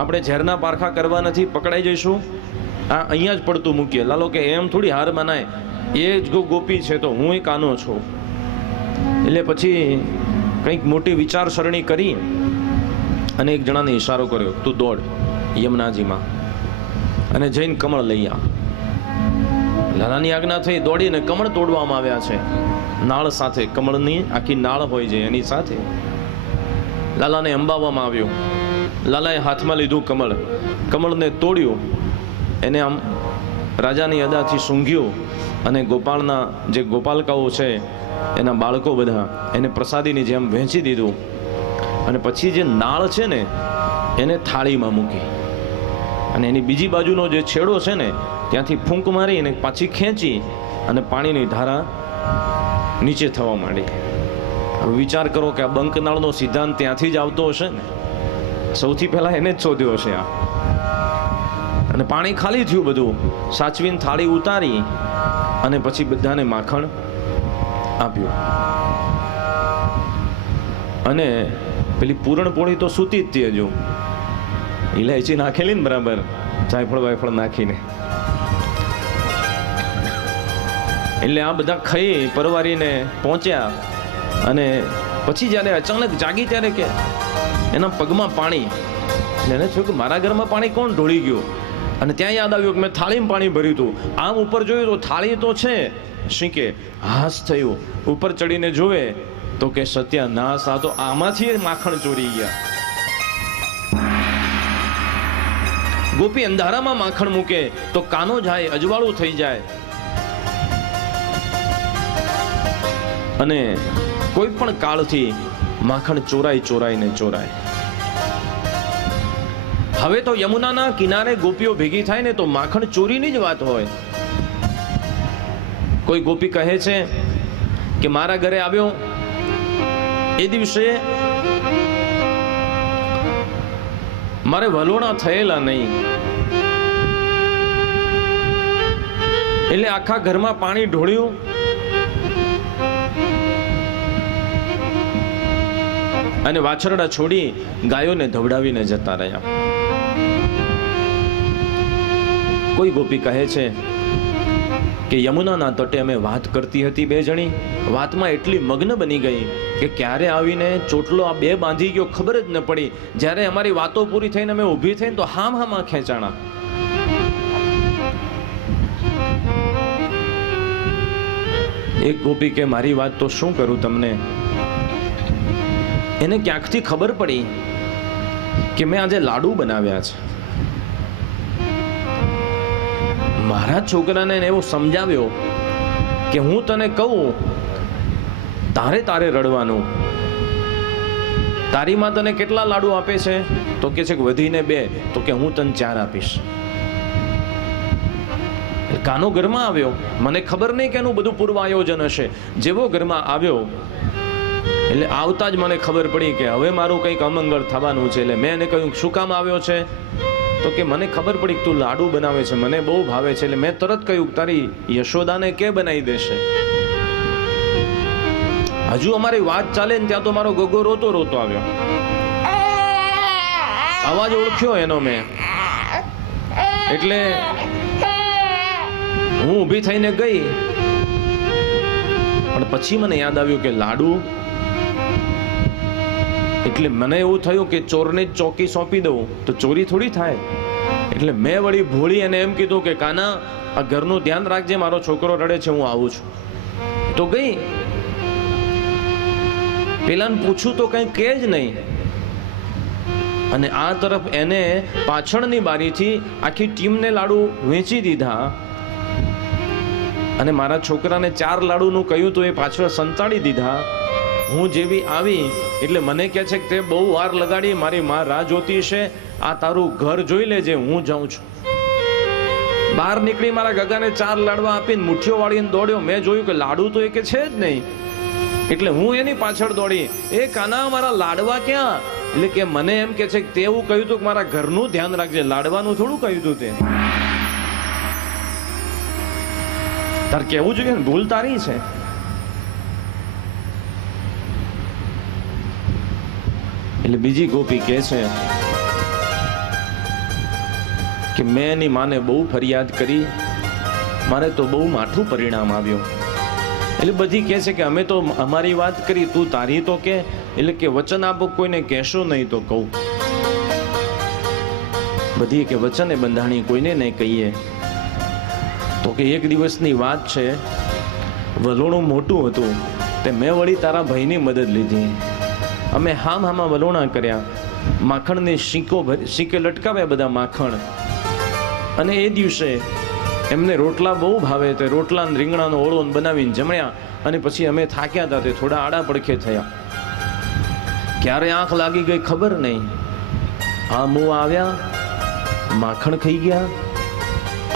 આપણે ઝેરના પારખા કરવા નથી, પકડાઈ જઈશું, આ અહીંયા જ પડતું મૂકીએ. લાલો કે એમ થોડી હાર મનાય, એ જ ગોપી છે તો હું એક આનો છું. એટલે પછી કંઈક મોટી વિચારસરણી કરી અને એક જણાને ઈશારો કર્યો, તું દોડ યમુનાજીમાં અને જઈને કમળ લઈ આ. લાલાની આજ્ઞા થઈ, દોડીને કમળ તોડવામાં આવ્યા છે. નાળ સાથે, કમળની આખી નાળ હોય છે એની સાથે લાલાને અંબાવવામાં આવ્યો. લાલાએ હાથમાં લીધું કમળ, કમળને તોડ્યું, એને આમ રાજાની અદાથી સૂંઘ્યું અને ગોપાળના જે ગોપાલકાઓ છે એના બાળકો બધા એને પ્રસાદીની જેમ વહેંચી દીધું. અને પછી જે નાળ છે ને એને થાળીમાં મૂકી અને એની બીજી બાજુનો જે છેડો છે ને ત્યાંથી ફૂંક મારી અને પાછી ખેંચી અને પાણીની ધારા નીચે થવા માંડી. હવે વિચાર કરો કે આ બંકનાળનો સિદ્ધાંત ત્યાંથી જ આવતો હશે ને, સૌથી પહેલા એને જ શોધ્યો હશે આ. અને પાણી ખાલી થયું બધું, સાચવીને થાળી ઉતારી અને પછી બધાને માખણ આપ્યું. અને પેલી પૂરણપોળી તો સૂતી જ હતી હજુ, ઇલાયચી નાખેલી ને બરાબર, જાયફળ વાયફળ નાખીને. એટલે આ બધા ખાઈ પરવારીને પહોંચ્યા અને પછી જ્યારે અચાનક જાગી ત્યારે કે એના પગમાં પાણી. એટલે એને થયું કે મારા ઘરમાં પાણી કોણ ઢોળી ગયું. અને ત્યાં યાદ આવ્યું કે મેં થાળીમાં પાણી ભર્યું હતું. આમ ઉપર જોયું તો થાળી તો છે, શીંકે હાસ થયું. ઉપર ચડીને જોવે તો કે સત્યાનાશ, આ તો આમાંથી માખણ ચોરી ગયા. ગોપી અંધારામાં માખણ મૂકે તો કાનો જાય, અજવાળું થઈ જાય. અને કોઈ પણ કાળથી માખણ ચોરાઈને ચોરાય. હવે તો યમુનાના કિનારે ગોપીઓ ભેગી થાય ને તો માખણ ચોરીની જ વાત હોય. કોઈ ગોપી કહે છે કે મારા ઘરે આવ્યો એ દિવસે મારે વલોણા થયેલા નહીં, એટલે આખા ઘરમાં પાણી ઢોળ્યું અને વાછરડા છોડી ગાયોને ધવડાવીને જતા રહ્યા. કોઈ ગોપી કહે છે કે યમુનાના તટે અમે વાત કરતી હતી, 2 જણી વાતમાં એટલી મગ્ન બની ગઈ કે ક્યારે આવીને ચોટલો આ 2 બાંધી ગયો ખબર જ ન પડી. જ્યારે અમારી વાતો પૂરી થઈને અમે ઊભી થઈને તો હામાં ખેંચાણા. એક ગોપી કે મારી વાત તો શું કરું તમને. એને ક્યાંકથી ખબર પડી કે મેં આજે લાડુ બનાવ્યા છે. મારા છોકરાને એવો સમજાવ્યો કે હું તને કહું તારે રડવાનું, તારી માં તને કેટલા લાડુ આપે છે? તો કે છે કે વધીને 2. તો કે હું તને 4 આપીશ. કાનો ઘરમાં આવ્યો, મને ખબર નહીં કે એનું બધું પૂર્વ આયોજન હશે. જેવો ઘરમાં આવ્યો એટલે આવતા જ મને ખબર પડી કે હવે મારું કંઈક અમંગળ થવાનું છે. એટલે મેં એને કહ્યું શું કામ આવ્યો છે? તો કે મને ખબર પડી કે તું લાડુ બનાવે છે, મને બહુ ભાવે છે. એટલે મેં તરત કહ્યું કે તારી યશોદાને કે બનાવી દેશે. હજુ અમારી વાત ચાલે ને ત્યાં તો મારો ગોગો રોતો રોતો આવ્યો. અવાજ ઓળખ્યો એનો મેં. એટલે હું ઊભી થઈને ગઈ, પણ પછી મને યાદ આવ્યું કે લાડુ, એટલે મને એવું થયું કે ચોરને જ ચોકી સોંપી દઉં તો ચોરી થોડી થાય. એટલે મેં વળી ભોળી અને એમ કીધું કે કાના આ ઘરનું ધ્યાન રાખજે, મારો છોકરો રડે છે, હું આવું છું. તો ગઈ. પેલાને પૂછું તો કંઈ કહે જ નહીં. અને આ તરફ એને પાછળની બારીથી આખી ટીમને લાડુ વેચી દીધા. અને મારા છોકરાને 4 લાડુનું કહ્યું તો એ પાછળ સંતાડી દીધા. હું જેવી આવી એટલે મને કહે છે કે તે બહુ વાર લગાડી, મારી માં રાહ જોતી છે, આ તારું ઘર જોઈ લેજે, હું જાઉં છું. બહાર નીકળી મારા ગગાને 4 લાડવા આપીને મુઠ્ઠીઓ વાળીને દોડ્યો. મેં જોયું કે લાડુ તો એ કે છે જ નહીં. એટલે હું એની પાછળ દોડી, એ કાના મારા લાડવા ક્યાં? એટલે કે મને એમ કે છે કે તે એવું કહ્યું હતું કે મારા ઘરનું ધ્યાન રાખજે, લાડવાનું થોડું કહ્યું હતું તે. તાર કેવું જોઈએ ને, ભૂલ તારી છે. એટલે બીજી ગોપી કહે છે કે મેં એની માને બહુ ફરિયાદ કરી, મારે તો બહુ માઠું પરિણામ આવ્યું. એટલે બધી કહે છે કે અમે તો અમારી વાત કરી, તું તારી તો કે. એટલે કે વચન આપો કોઈને કહેશો નહીં તો કહું. બધી કે વચને બંધાણી કોઈને નહીં કહીએ. તો કે એક દિવસની વાત છે, વલોણું મોટું હતું, તે મેં વળી તારા ભાઈની મદદ લીધી. અમે હામાં વલોણા કર્યા, માખણની શીકે લટકાવ્યા બધા માખણ. અને એ દિવસે એમને રોટલા બહુ ભાવે, તે રોટલા રીંગણાનો ઓળો બનાવીને જમણ્યા. અને પછી અમે થાક્યા હતા, તે થોડા આડા પડખે થયા. ક્યારે આંખ લાગી ગઈ ખબર નહીં. આ મું આવ્યા, માખણ ખાઈ ગયા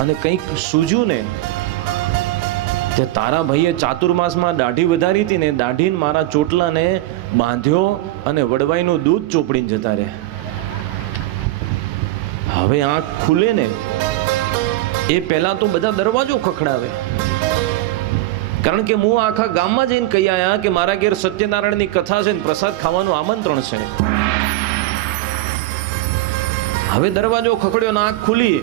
અને કંઈક સૂજ્યું ને, તે તારા ભાઈએ ચાતુર્માસમાં દાઢી વધારી હતી ને, દાઢીને મારા ચોટલાને બાંધ્યો અને વડવાઈનું દૂધ ચોપડીને જતા રહ્યા. હવે આંખ ખુલે ને એ પહેલા તો બધા દરવાજો ખખડાવે. કારણ કે હું આખા ગામમાં જઈને કહી આવ્યા કે મારા ઘેર સત્યનારાયણની કથા છે ને પ્રસાદ ખાવાનું આમંત્રણ છે. હવે દરવાજો ખખડ્યો ને આંખ ખુલી.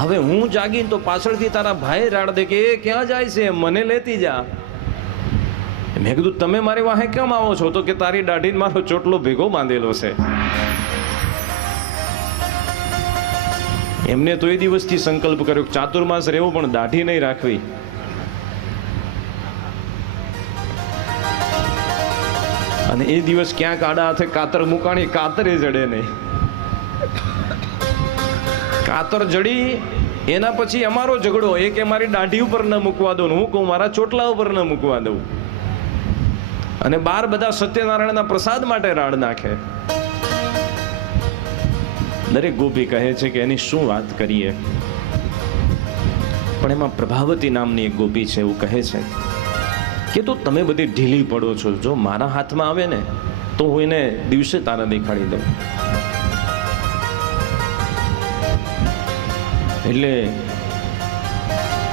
હવે હું જાગીને તો પાછળથી તારા ભાઈ રાડ દે કે એ ક્યાં જાય છે, મને લેતી જા. મેં કીધું તમે મારી વાહે કેમ આવો છો? તો કે તારી દાઢીને મારો ચોટલો ભેગો બાંધેલો છે. એમને તો એ દિવસથી સંકલ્પ કર્યો કે ચાતુર્માસ રહેવું પણ દાઢી નહીં રાખવી. અને એ દિવસ ક્યાંક આડા હાથે કાતર મુકાણી, કાતરે જડે નહીં. કાતર જડી એના પછી અમારો ઝઘડો, એ કે મારી દાઢી ઉપર ન મૂકવા દઉં, હું કહું મારા ચોટલા ઉપર ન મૂકવા દઉં. અને બાર બધા સત્યનારાયણના પ્રસાદ માટે રાડ નાખે. દરેક ગોપી કહે છે કે એની શું વાત કરીએ. પણ એમાં પ્રભાવતી નામની એક ગોપી છે, એવું કહે છે કે તો તમે બધી ઢીલી પડો છો, જો મારા હાથમાં આવે ને તો હું એને દિવસે તારા દેખાડી દઉં. એટલે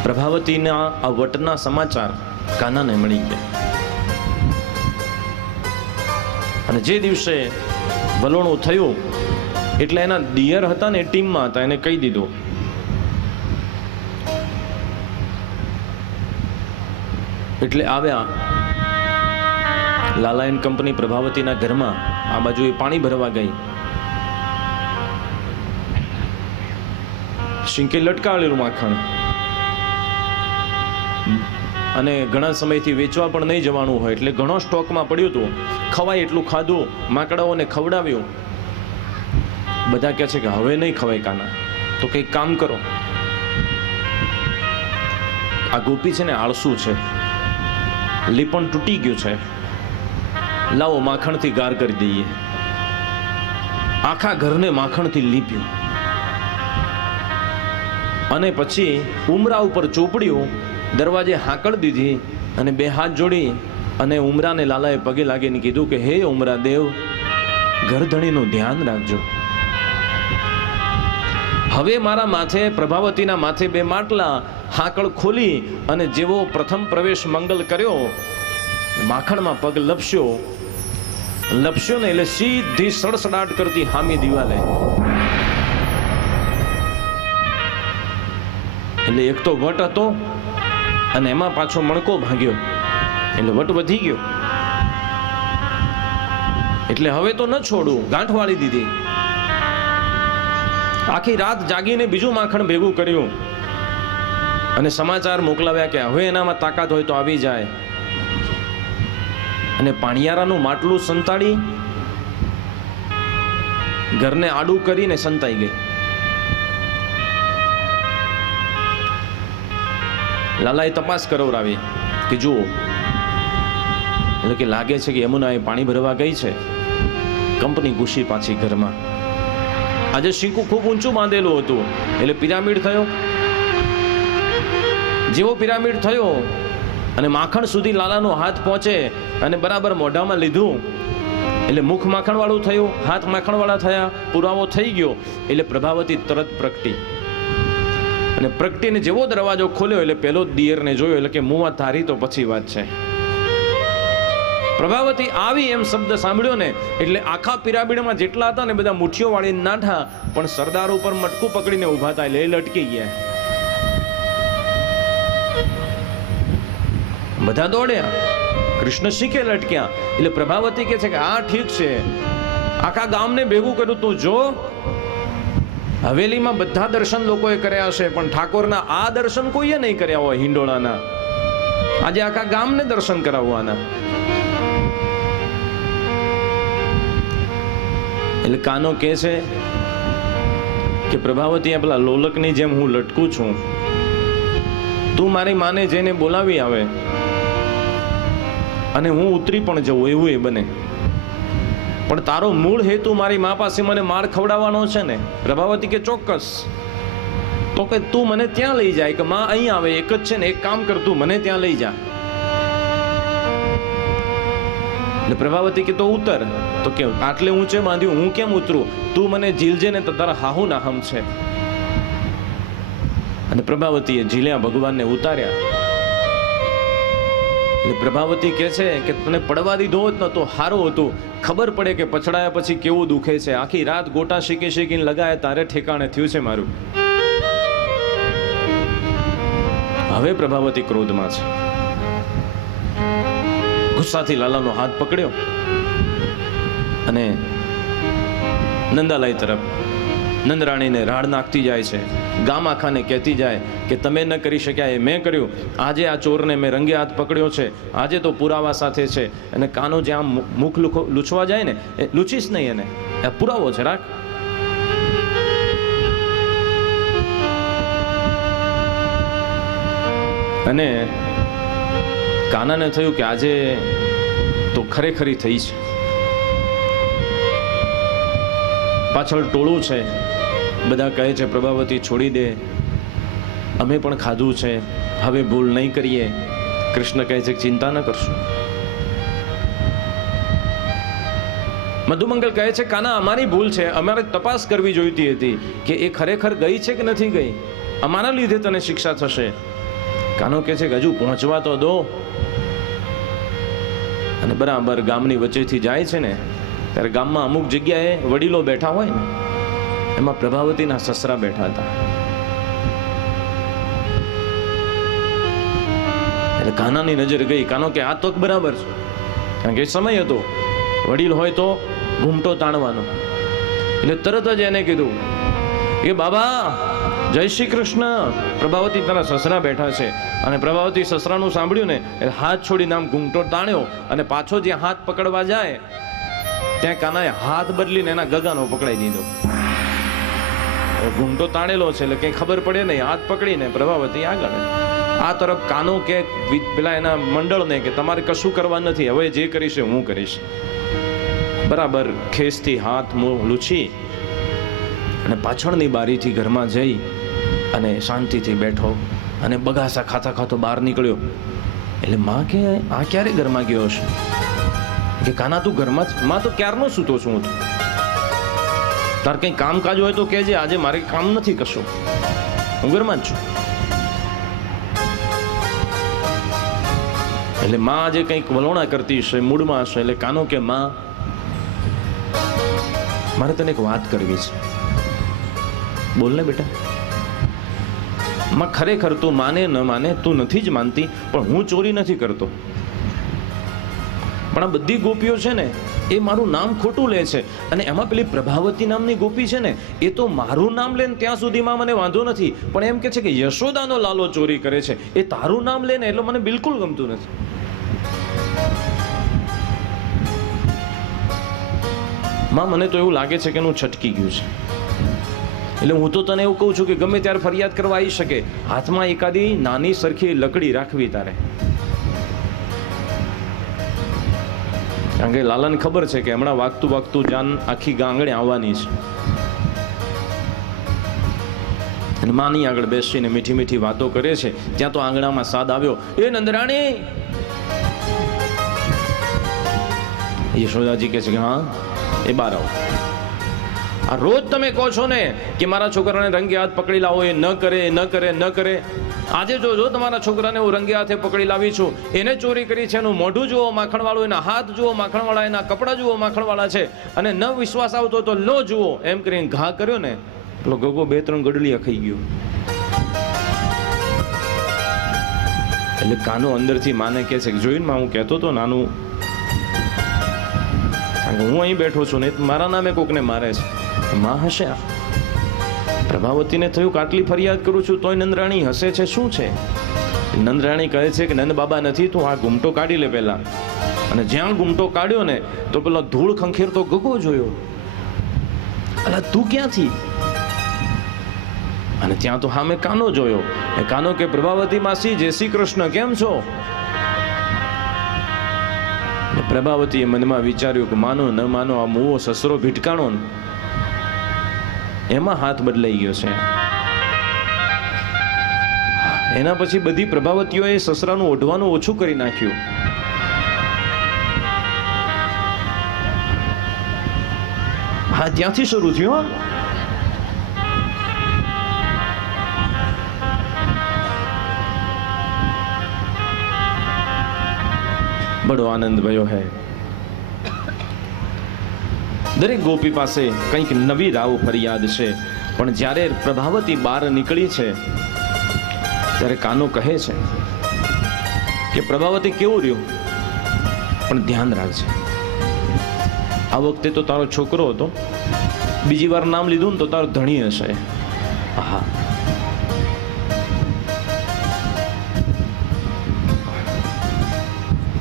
પ્રભાવતીના આ વટના સમાચાર કાનાને મળી ગયા. અને જે દિવસે વલોણું થયું એટલે એના દિયર હતા ને ટીમમાં હતા, એને કહી દીધું. એટલે આવ્યા લાલાયન કંપની પ્રભાવતીના ઘરમાં. આ બાજુ એ પાણી ભરવા ગઈ, શીંકે લટકાવેલું માખણ, અને ઘણા સમયથી વેચવા પણ નહીં જવાનું હોય એટલે ઘણો સ્ટોકમાં પડ્યું હતું. ખવાય એટલું ખાધું, માકડાઓને ખવડાવ્યું. બધા કહે છે કે હવે નહીં ખવાય કાના, તો કંઈક કામ કરો. આ ગોપી છે ને આળસુ છે, લીપણ તૂટી ગયું છે, લાવો માખણથી ગાર કરી દઈએ. આખા ઘરને માખણથી લીપ્યું અને પછી ઉમરા ઉપર ચોપડ્યું, દરવાજે હાંકળ દીધી અને બે હાથ જોડી અને ઉમરાને લાલાએ પગે લાગીને કીધું કે હે ઉમરા દેવ, ઘરધણીનું ધ્યાન રાખજો. હવે મારા માથે, પ્રભાવતીના માથે બે માટલા, હાંકળ ખોલી અને જેવો પ્રથમ પ્રવેશ મંગલ કર્યો, માખણમાં પગ લપસ્યો ને એટલે સીધી સડસડાટ કરતી હામી દિવાલે. એટલે એક તો વટ હતો અને એમાં પાછો મણકો ભાગ્યો એટલે વટ વધી ગયો. એટલે હવે તો ન છોડું, ગાંઠ વાળી દીધી. આખી રાત જાગીને બીજું માખણ ભેગું કર્યું અને સમાચાર મોકલાવ્યા કે હવે એનામાં તાકાત હોય તો આવી જાય. અને પાણિયારાનું માટલું સંતાડી ઘરને આડું કરીને સંતાઈ ગઈ. લાલાએ તપાસ કરાવરાવી કે જુઓ, એટલે કે લાગે છે કે યમુના એ પાણી ભરવા ગઈ છે. કંપની ઘૂસી પાછી ઘરમાં. આજે શીકું ખૂબ ઊંચું બાંધેલું હતું એટલે પિરામિડ થયો. જેવો પિરામિડ થયો અને માખણ સુધી લાલાનો હાથ પહોંચે અને બરાબર મોઢામાં લીધું એટલે મુખ માખણ વાળું થયું, હાથ માખણ વાળા થયા, પુરાવો થઈ ગયો. એટલે પ્રભાવતી તરત પ્રગટી અને પ્રગટીને જેવો દરવાજો ખોલ્યો એટલે પેલો જ દિયરને જોયો એટલે કે મુવા તારી તો પછી વાત છે. પ્રભાવતી આવી એમ શબ્દ સાંભળ્યો ને એટલે આખા પિરામિડમાં જેટલા હતા ને બધા મુઠ્ઠીઓ વાળીને નાઠા, પણ સરદાર ઉપર મટકું પકડીને ઉભા થાય એટલે લટકી ગયા. બધા દોડ્યા, કૃષ્ણ શીખે લટક્યા. એટલે પ્રભાવતી કહે છે કે આ ઠીક છે, આખા ગામને ભેગું કર્યું તું જો. હવેલીમાં બધા દર્શન લોકોએ કર્યા હશે પણ ઠાકોરના આ દર્શન કોઈએ નહીં કર્યા હોય હિંડોળાના. આજે આખા ગામને દર્શન કરાવવાના. એટલે કાનો કહે છે કે પ્રભાવતી પેલા લોલકની જેમ હું લટકું છું, તું મારી માને જઈને બોલાવી આવે અને હું ઉતરી પણ જવું એવું એ બને, પણ તારો મૂળ હેતુ મારી મા પાસે મને માર ખવડાવવાનો છે ને. પ્રભાવતી કે ચોક્કસ. તો કે તું મને ત્યાં લઈ જાય કે માં અહીં આવે એક જ છે ને, એક કામ કર તું મને ત્યાં લઈ જા. એટલે પ્રભાવતી કે તો ઉતર. તો કે આટલે ઊંચે બાંધ્યું હું કેમ ઉતરું, તું મને ઝીલજે ને તો તારા હાહુ ના હમ છે. અને પ્રભાવતીએ ઝીલ્યા ભગવાનને ઉતાર્યા. એટલે પ્રભાવતી કહે છે કે તને પડવા દીધો હોત ને તો સારું હતું, ખબર પડે કે પછડાયા પછી કેવું દુખે છે. આખી રાત ગોટા શીખી શીખીને લગાયા તારે ઠેકાણે થયું છે મારું. હવે પ્રભાવતી ક્રોધમાં છે. ગુસ્સાથી લાલાનો હાથ પકડ્યો અને નંદાલય તરફ નંદરાણીને રાડ નાખતી જાય છે. ગામ આખાને કહેતી જાય કે તમે ન કરી શક્યા એ મેં કર્યું. આજે આ ચોરને મેં રંગે હાથ પકડ્યો છે, આજે તો પુરાવા સાથે છે. અને કાનો જ્યાં મુખ લૂછવા જાય ને એ લૂછીશ નહીં, એને પુરાવો છે રાખ. અને કાનાને થયું કે આજે તો ખરેખરી થઈ છે. પાછળ ટોળું છે, બધા કહે છે પ્રભાવતી છોડી દે, અમે પણ ખાધું છે, હવે ભૂલ નહીં કરીએ. કૃષ્ણ કહે છે ચિંતા ન કરશું. મધુમંગલ કહે છે કાના અમારી ભૂલ છે, અમારે તપાસ કરવી જોઈતી હતી કે એ ખરેખર ગઈ છે કે નથી ગઈ, અમારા લીધે તને શિક્ષા થશે. કાનો કહે છે કે હજુ પહોંચવા તો દો. અને બરાબર ગામની વચ્ચેથી જાય છે ને ત્યારે ગામમાં અમુક જગ્યાએ વડીલો બેઠા હોય ને એમાં પ્રભાવતીના સસરા બેઠા હતા. એટલે કાનાની નજર ગઈ. કાનો કે આ તો બરાબર છે, કારણ કે સમય હતો, વડીલ હોય તો ઘૂમટો તાણવાનો. એટલે તરત જ એને કીધું કે બાબા જય શ્રી કૃષ્ણ, પ્રભાવતી તારા સસરા બેઠા છે. અને પ્રભાવતી સસરાનું સાંભળ્યું ને એટલે હાથ છોડીને આમ ઘૂંટો તાણ્યો અને પાછો જ્યાં હાથ પકડવા જાય ત્યાં કાનાએ હાથ બદલીને એના ગગાનો પકડાઈ દીધો. ઘૂંટો તાણેલો છે એટલે કઈ ખબર પડે નહીં, હાથ પકડીને પ્રભાવતી આગળ. આ તરફ કાનો કે પેલા એના મંડળને કે તમારે કશું કરવા નથી, હવે જે કરીશ હું કરીશ. બરાબર ખેસથી હાથ મોં લૂછી અને પાછળની બારીથી ઘરમાં જઈ અને શાંતિથી બેઠો અને બગાસા ખાતા ખાતો બહાર નીકળ્યો. એટલે માં કે આ ક્યારે ઘરમાં ગયો હશે? કે કાના તું ઘરમાં જ? માં તો ક્યારનો સૂતો છું હું. તાર કંઈ કામકાજ હોય તો કહેજે, આજે મારે કામ નથી કશું, હું ઘરમાં જ છું. એટલે માં આજે કંઈક વલોણા કરતી હશે, મૂડમાં હશે. એટલે કાનો કે માં, મારે તને એક વાત કરવી છે. બોલ ને બેટા. માં ખરેખર તું માને ન માને, તું નથી જ માનતી, પણ હું ચોરી નથી કરતો. પણ આ બધી ગોપીઓ છે ને એ મારું નામ ખોટું લે છે. અને એમાં પેલી પ્રભાવતી નામની ગોપી છે ને એ તો મારું નામ લે ને ત્યાં સુધીમાં મને વાંધો નથી, પણ એમ કે છે કે યશોદાનો લાલો ચોરી કરે છે. એ તારું નામ લે ને એટલે મને બિલકુલ ગમતું નથી. માં મને તો એવું લાગે છે કે હું છટકી ગયું છે. એટલે હું તો તને એવું કહું છું કે ગમે ત્યારે ફરિયાદ કરવા આવી શકે, હાથમાં એકાદી નાની સરખી લકડી રાખવી તારે. કારણ કે લાલાને ખબર છે કે હમણાં વાગતું વાગતું જાન આખી ગાંગણે આવવાની છે. અને માની આગળ બેસીને મીઠી મીઠી વાતો કરે છે. ત્યાં તો આંગણામાં સાદ આવ્યો. એ નંદરાણી. યશોદાજી કહે છે કે હા, એ બહાર આવો. આ રોજ તમે કહો છો ને કે મારા છોકરાને રંગે હાથ પકડી લાવો, એ ન કરે, ન કરે, ન કરે. આજે જોજો તમારા છોકરાને હું રંગે હાથે પકડી લાવી છું. એને ચોરી કરી છે, એનું મોઢું જુઓ માખણવાળું, એના હાથ જુઓ માખણવાળા, એના કપડાં જુઓ માખણવાળા છે. અને ન વિશ્વાસ આવતો તો લો જુઓ. એમ કરીને ઘા કર્યો ને પેલો ગગો 2-3 ગડલિયા ખાઈ ગયો. એટલે કાનો અંદરથી માને કહે છે કે જોઈને માં હું કહેતો તો નાનું, હું અહીં બેઠો છું ને મારા નામે કોકને મારે છે. માં હશે. પ્રભાવતીને થયું કે આટલી ફરિયાદ કરું છું તોય નંદરાણી હસે છે, શું છે? નંદરાણી કહે છે કે નંદ બાબા નથી, તું આ ઘૂમટો કાઢી લે પહેલા. અને જ્યાં ઘૂમટો કાઢ્યો ને તો પેલો ધૂળ ખંખેરતો ગગો જોયો. અલા તું ક્યાંથી? અને ત્યાં તો સામે કાનો જોયો. એ કાનો કે પ્રભાવતી માસી જય શ્રી કૃષ્ણ, કેમ છો? પ્રભાવતીએ મનમાં વિચાર્યું કે માનો ન માનો આ મુવો સસરો ભીટકાણો ને એમાં હાથ બદલાઈ ગયો છે. એના પછી બધી પ્રભાવતીઓએ સસરાનું ઓઢવાનું ઓછું કરી નાખ્યું. હા, ત્યાંથી શરૂ થયું. બડો આનંદ ભયો હૈ. દરેક ગોપી પાસે કંઈક નવી રાવ ફરિયાદ છે. પણ જ્યારે પ્રભાવતી બહાર નીકળી છે ત્યારે કાનો કહે છે કે પ્રભાવતી કેવું રહ્યું, પણ ધ્યાન રાખજે, આ વખતે તો તારો છોકરો હતો, બીજી વાર નામ લીધું ને તો તારો ધણી હશે. હા,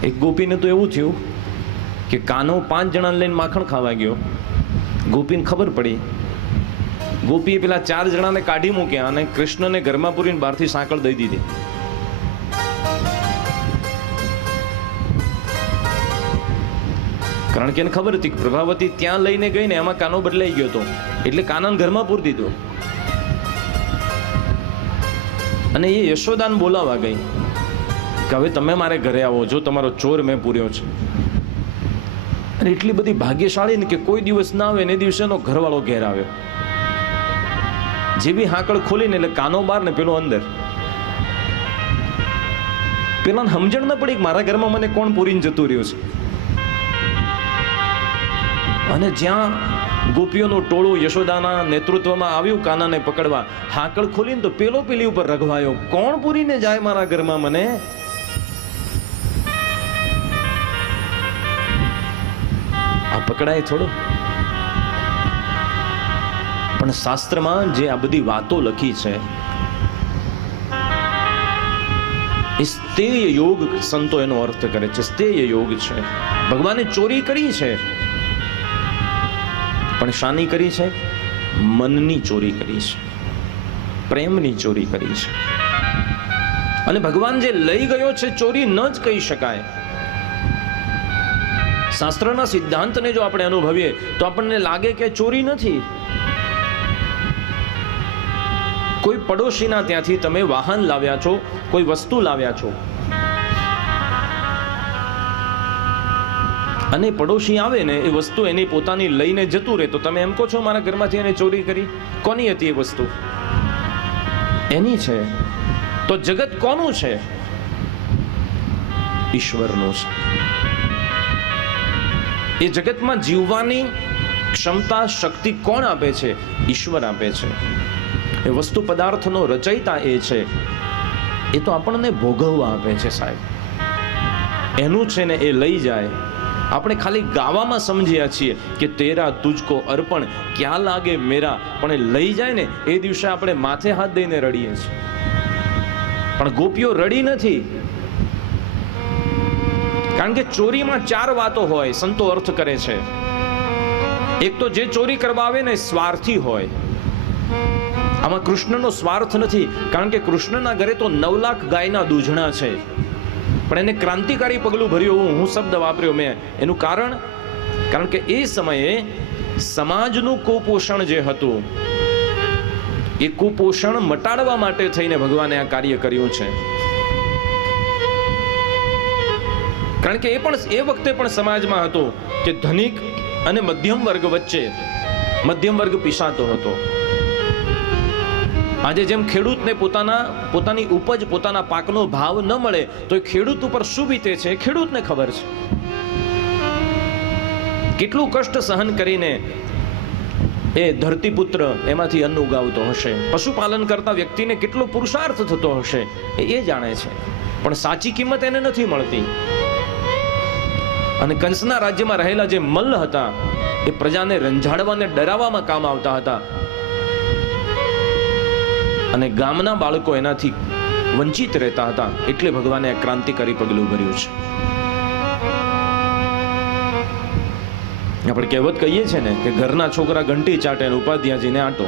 એક ગોપીને તો એવું થયું કે કાનો 5 જણાને લઈને માખણ ખાવા ગયો. ગોપીને ખબર પડી. ગોપીએ પેલા 4 જણાને કાઢી મૂક્યા અને કૃષ્ણને ઘરમાં પૂરીને બહારથી સાંકળ દઈ દીધી. કારણ કે એને ખબર હતી કે પ્રભાવતી ત્યાં લઈને ગઈ ને એમાં કાનો બદલાઈ ગયો હતો, એટલે કાનાને ઘરમાં પૂરી દીધો. અને એ યશોદાને બોલાવા ગઈ કે હવે તમે મારે ઘરે આવો, જો તમારો ચોર મેં પૂર્યો છે. અને એટલી બધી ભાગ્યશાળી ને કે કોઈ દિવસ ના આવે ને દિવસે એનો ઘરવાળો ઘેર આવ્યો. જે બી હાકળ ખોલીને એટલે કાનો બહાર ને પેલો અંદર. પેલા સમજણ ન પડી કે મારા ઘરમાં મને કોણ પૂરીને જતું રહ્યું છે. અને જ્યાં ગોપીઓનું ટોળું યશોદાના નેતૃત્વમાં આવ્યું કાનાને પકડવા, હાકળ ખોલીને તો પેલો પેલી ઉપર રઘવાયો, કોણ પૂરીને જાય મારા ઘરમાં મને? આ પકડાય થોડો. પણ શાસ્ત્રમાં જે આ બધી વાતો લખી છે એ સ્થેય યોગ સંતો એનો અર્થ કરે છે. સ્થેય યોગ છે. ભગવાને ચોરી કરી છે, પણ શાની કરી છે? મનની ચોરી કરી છે, પ્રેમની ચોરી કરી છે. અને ભગવાન જે લઈ ગયો છે ચોરી ન જ કહી શકાય. શાસ્ત્રના સિદ્ધાંતને જો આપણે અનુભવીએ તો આપણને લાગે કે ચોરી નથી. કોઈ પડોશીના ત્યાંથી તમે વાહન લાવ્યા છો, કોઈ વસ્તુ લાવ્યા છો, અને પડોશી આવે ને એ વસ્તુ એની પોતાની લઈને જતું રહે તો તમે એમ કહો છો મારા ઘરમાંથી એને ચોરી કરી? કોની હતી એ વસ્તુ? એની છે. તો જગત કોનું છે? ઈશ્વરનું છે. એ જગતમાં જીવવાની ક્ષમતા, શક્તિ કોણ આપે છે? ઈશ્વર આપે છે. એ વસ્તુ પદાર્થનો રચયિતા એ છે. એ તો આપણને ભોગવવા આપે છે સાહેબ. એનું છે ને એ લઈ જાય. આપણે ખાલી ગાવામાં સમજ્યા છીએ કે તેરા તુજકો અર્પણ, ક્યાં લાગે મેરા, પણ એ લઈ જાય ને એ દિવસે આપણે માથે હાથ દઈને રડીએ છીએ. પણ ગોપીઓ રડી નથી, કારણ કે ચોરીમાં 4 વાતો હોય. સંતો અર્થ કરે છે. એક તો જે ચોરી કરવા આવે ને સ્વાર્થી હોય. આમાં કૃષ્ણનો સ્વાર્થ નથી, કારણ કે કૃષ્ણના ઘરે તો 9 લાખ ગાયના દૂધણા છે, પણ એને ક્રાંતિકારી પગલું ભર્યું. હું શબ્દ વાપર્યો મેં. એનું કારણ કે એ સમયે સમાજનું કુપોષણ જે હતું એ કુપોષણ મટાડવા માટે થઈને ભગવાને આ કાર્ય કર્યું છે. કારણ કે એ વખતે પણ સમાજમાં હતો કે ધનિક અને મધ્યમ વર્ગ વચ્ચે મધ્યમ વર્ગ પીસાતો હતો. આજે જેમ ખેડૂતને પોતાની ઉપજ, પોતાના પાકનો ભાવ ન મળે તો એ ખેડૂત ઉપર શું વીતે છે ખેડૂતને ખબર છે. કેટલું કષ્ટ સહન કરીને એ ધરતીપુત્ર એમાંથી અન્ન ઉગાવતો હશે. પશુપાલન કરતા વ્યક્તિને કેટલો પુરુષાર્થ થતો હશે એ જાણે છે. પણ સાચી કિંમત એને નથી મળતી. અને કંસના રાજ્યમાં રહેલા જે મલ્લ હતા એ પ્રજાને રંજાડવાને, ડરાવવામાં કામ આવતા હતા. અને ગામના બાળકો એનાથી વંચિત રહેતા હતા. એટલે ભગવાને આ ક્રાંતિકારી પગલું ભર્યું છે. આપણે કહેવત કહીએ છીએ ને કે ઘરના છોકરા ઘંટી ચાટે અને ઉપાધ્યાજીને આટો.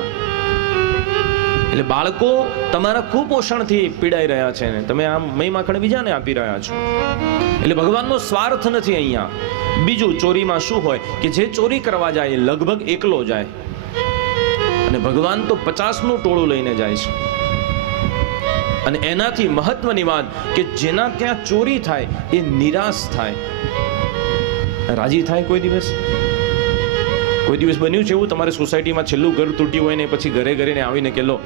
એટલે બાળકો તમારા કુપોષણથી પીડાઈ રહ્યા છે ને તમે આમ મય માખણ બીજાને આપી રહ્યા છો. એટલે ભગવાનનો સ્વાર્થ નથી અહીંયા. બીજું, ચોરીમાં શું હોય કે જે ચોરી કરવા જાય લગભગ એકલો જાય, અને ભગવાન તો 50નું ટોળું લઈને જાય છે. અને એનાથી મહત્વની વાત કે જેના ત્યાં ચોરી થાય એ નિરાશ થાય. રાજી થાય કોઈ દિવસ બન્યું છે એવું તમારે સોસાયટીમાં છેલ્લું ઘર તૂટ્યું હોય ને પછી ઘરે આવીને કે લો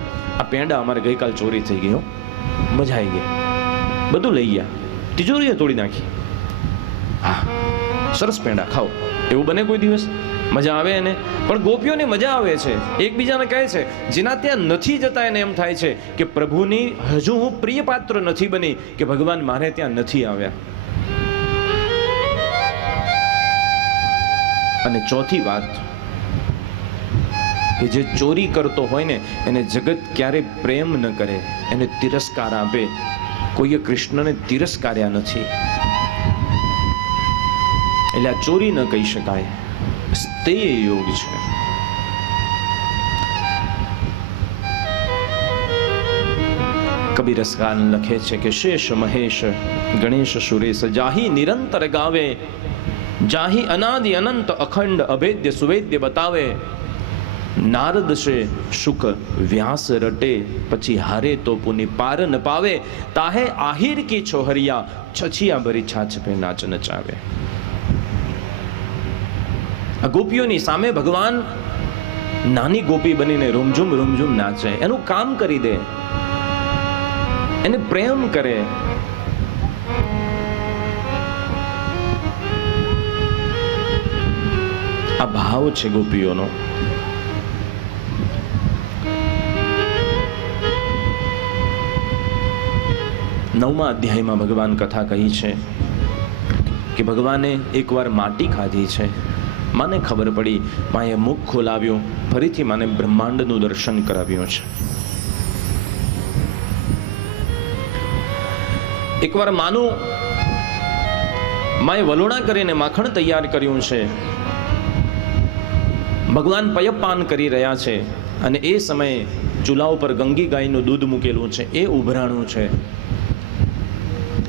આ પેંડા અમારે ગઈકાલ ચોરી થઈ ગઈ, મજા આવી ગઈ, બધું લઈ ગયા, તિજોરીએ તોડી નાખી, હા સરસ પેંડા ખાઓ, એવું બને કોઈ દિવસ? મજા આવે એને? પણ ગોપીઓને મજા આવે છે. એકબીજાને કહે છે. જેના ત્યાં નથી જતા એને એમ થાય છે કે પ્રભુની હજુ હું પ્રિય પાત્ર નથી બની, કે ભગવાન મારે ત્યાં નથી આવ્યા. અને ચોથી વાત કે જે ચોરી કરતો હોય ને એને જગત ક્યારે પ્રેમ ન કરે, એને તિરસ્કાર આપે. કોઈએ કૃષ્ણને તિરસ્કાર્યા નથી. એટલે આ ચોરી ન કહી શકાય, તે યોગ છે. કબીરસ્ખાન લખે છે કે શેષ મહેશ ગણેશ સુરેશ જાહી નિરંતર ગાવે, જાહી અનાદિ અનંત અખંડ અભેદ્ય સુવેદ્ય બતાવે. નારદ છે શુક વ્યાસ રટે, પછી હારે તો પુનિ પાર ન પાવે. તાહે આહિર કી છોહરિયા છછિયા ભરી છાછ પે નાચ નચાવે. આ ગોપીઓની સામે ભગવાન નાની ગોપી બનીને રૂમઝુમ રૂમઝુમ નાચે. એનું કામ કરી દે, એને પ્રેમ કરે. આ ભાવ છે ગોપીઓનો. નવમા અધ્યાયમાં ભગવાન કથા કહી છે કે ભગવાને એકવાર માટી ખાધી છે. માને ખબર પડી, માએ મુખ ખોલાવ્યું, ફરીથી માને બ્રહ્માંડનું દર્શન કરાવ્યું છે. એકવાર માએ વલોણા કરીને માખણ તૈયાર કર્યું છે. ભગવાન પયપાન કરી રહ્યા છે અને એ સમયે ચૂલા ઉપર ગંગી ગાયનું દૂધ મૂકેલું છે, એ ઉભરાણું છે.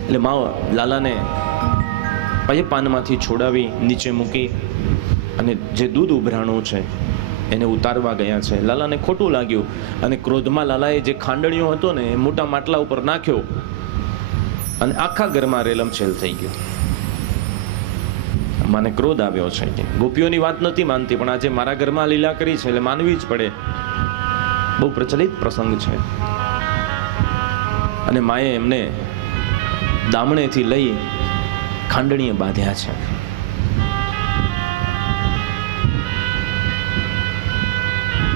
એટલે મા લાલાને પછી પાનમાંથી છોડાવી નીચે મૂકી અને જે દૂધ ઉભરાણું છે એને ઉતારવા ગયા છે. લાલાને ખોટું લાગ્યું અને ક્રોધમાં લાલાએ જે ખાંડણીઓ હતો ને એ મોટા માટલા ઉપર નાખ્યો અને આખા ઘરમાં રેલમછેલ થઈ ગયો. મને ક્રોધ આવ્યો છે કે ગોપીઓની વાત નથી માનતી, પણ આજે મારા ઘરમાં લીલા કરી છે એટલે માનવી જ પડે. બહુ પ્રચલિત પ્રસંગ છે. અને માએ એમને દામણેથી લઈ ખાંડણીએ બાંધ્યા છે.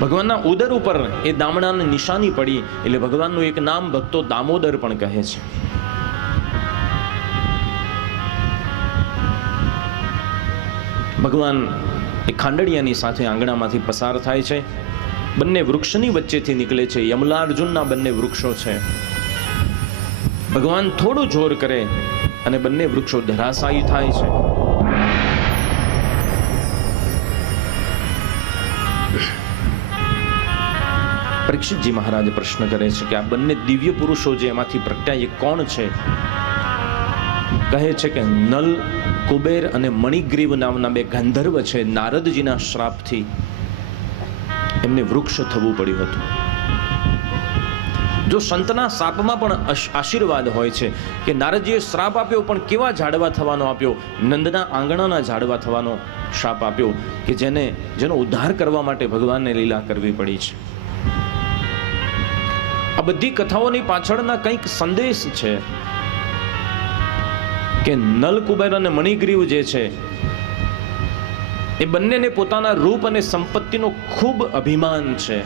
ભગવાનના ઉદર ઉપર એ દામણાની નિશાની પડી એટલે ભગવાનનું એક નામ ભક્તો દામોદર પણ કહે છે. ભગવાન એ ખાંડણિયાની સાથે આંગણામાંથી પસાર થાય છે. બંને વૃક્ષની વચ્ચેથી નીકળે છે. યમલાર્જુનના બંને વૃક્ષો છે. ભગવાન થોડું જોર કરે અને બંને વૃક્ષો ધરાશાયી થાય છે. પરીક્ષિતજી મહારાજ પ્રશ્ન કરે છે કે આ બંને દિવ્ય પુરુષો જે એમાંથી પ્રગટ્યા એ કોણ છે? કહે છે કે નલ, કુબેર અને મણિગ્રીવ નામના બે ગંધર્વ છે. નારદજીના શ્રાપથી એમને વૃક્ષ થવું પડ્યું હતું. જો સંતના શાપમાં પણ આશીર્વાદ હોય છે કે નારદજીએ શ્રાપ આપ્યો પણ કેવા ઝાડવા થવાનો આપ્યો? નંદના આંગણાના ઝાડવા થવાનો શાપ આપ્યો કે જેનો ઉદ્ધાર કરવા માટે ભગવાનને લીલા કરવી પડી છે. આ બધી કથાઓની પાછળના કંઈક સંદેશ છે કે નલ, કુબેર અને મણિગ્રીવ જે છે એ બંનેને પોતાના રૂપ અને સંપત્તિનો ખૂબ અભિમાન છે.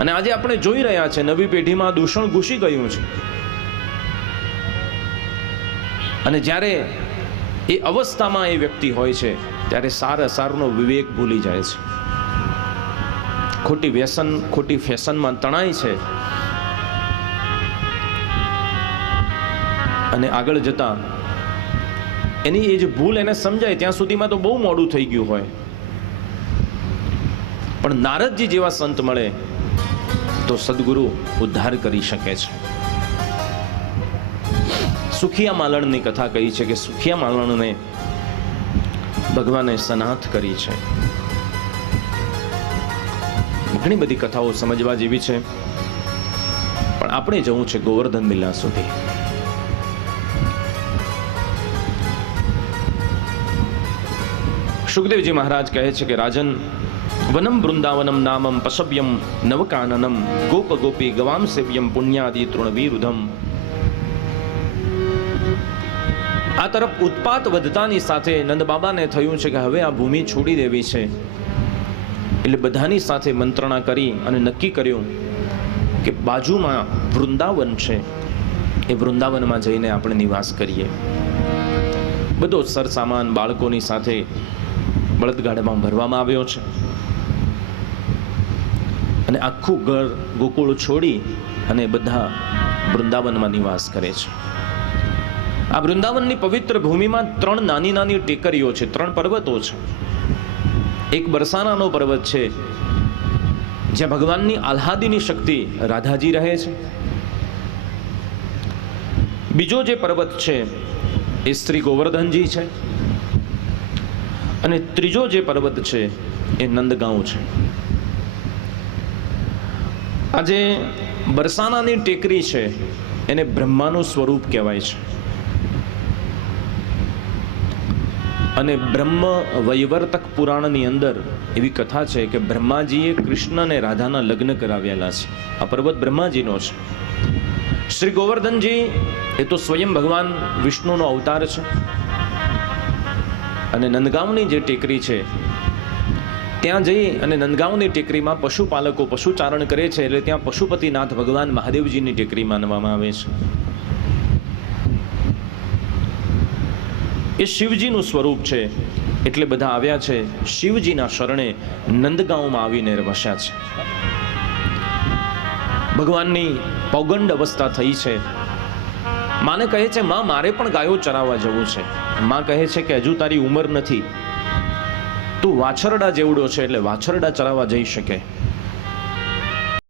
અને આજે આપણે જોઈ રહ્યા છે નવી પેઢીમાં દૂષણ ઘૂસી ગયું છે. અને જ્યારે એ અવસ્થામાં એ વ્યક્તિ હોય છે ત્યારે સાર અસારનો વિવેક ભૂલી જાય છે. ખોટી વ્યસન, ખોટી ફેશનમાં તણાય છે અને આગળ જતા એની એ જે ભૂલ એને સમજાય ત્યાં સુધીમાં તો બહુ મોડું થઈ ગયું હોય. પણ નારદજી જેવા સંત મળે તો સદગુરુ ઉદ્ધાર કરી શકે છે. સુખિયા માલણની કથા કહી છે કે સુખિયા માલણને ભગવાને સનાથ કરી છે. ઘણી બધી કથાઓ સમજવા જેવી છે, પણ આપણે જવું છે ગોવર્ધન લીલા સુધી. સુખદેવજી મહારાજ કહે છે કે રાજન, વનમ વૃંદાવનમ નામમ પશવ્યમ નવકાનનમ ગોપ ગોપી ગવામ સેવ્યમ પુણ્યાદિ તૃણવીરુધમ. આ તરફ ઉત્પાત વધતાની સાથે નંદ બાબાને થયું છે કે હવે આ ભૂમિ છોડી દેવી છે. એટલે બધાની સાથે મંત્રણા કરી અને નક્કી કર્યું કે બાજુમાં વૃંદાવન છે, એ વૃંદાવનમાં જઈને આપણે નિવાસ કરીએ. બધો સરસામાન બાળકોની સાથે બળદગાડામાં ભરવામાં આવ્યો છે અને આખું ઘર ગોકુળ છોડી અને બધા વૃંદાવનમાં નિવાસ કરે છે. આ વૃંદાવનની પવિત્ર ભૂમિમાં 3 નાની નાની ટેકરીઓ છે, 3 પર્વતો છે. એક બરસાનાનો પર્વત છે જ્યાં ભગવાનની આહ્લાદીની શક્તિ રાધાજી રહે છે. બીજો જે પર્વત છે એ શ્રી ગોવર્ધનજી છે. અને ત્રીજો જે પર્વત છે એ નંદગાંવ છે. આજે બરસાનાની ટેકરી છે એને બ્રહ્માનું સ્વરૂપ કહેવાય છે. અને બ્રહ્મ વૈવર્તક પુરાણની અંદર એવી કથા છે કે બ્રહ્માજીએ કૃષ્ણ અને રાધાના લગ્ન કરાવેલા છે. આ પર્વત બ્રહ્માજીનો છે. શ્રી ગોવર્ધનજી એ તો સ્વયં ભગવાન વિષ્ણુનો અવતાર છે. અને નંદગાંવની જે ટેકરી છે ત્યાં જઈ અને નંદગાંવની ટેકરીમાં પશુપાલકો પશુચારણ કરે છે એટલે ત્યાં પશુપતિનાથ ભગવાન મહાદેવજીની ટેકરી માનવામાં આવે છે. એ શિવજીનું સ્વરૂપ છે એટલે બધા આવ્યા છે શિવજીના શરણે નંદગાંવમાં આવીને વસ્યા છે. ભગવાનની પૌગંડ અવસ્થા થઈ છે. માને કહે છે માં મારે પણ ગાયો ચરાવવા જવું છે. માં કહે છે કે હજુ તારી ઉંમર નથી, તું વાછરડા જેવડો છે એટલે વાછરડા ચરાવવા જઈ શકે.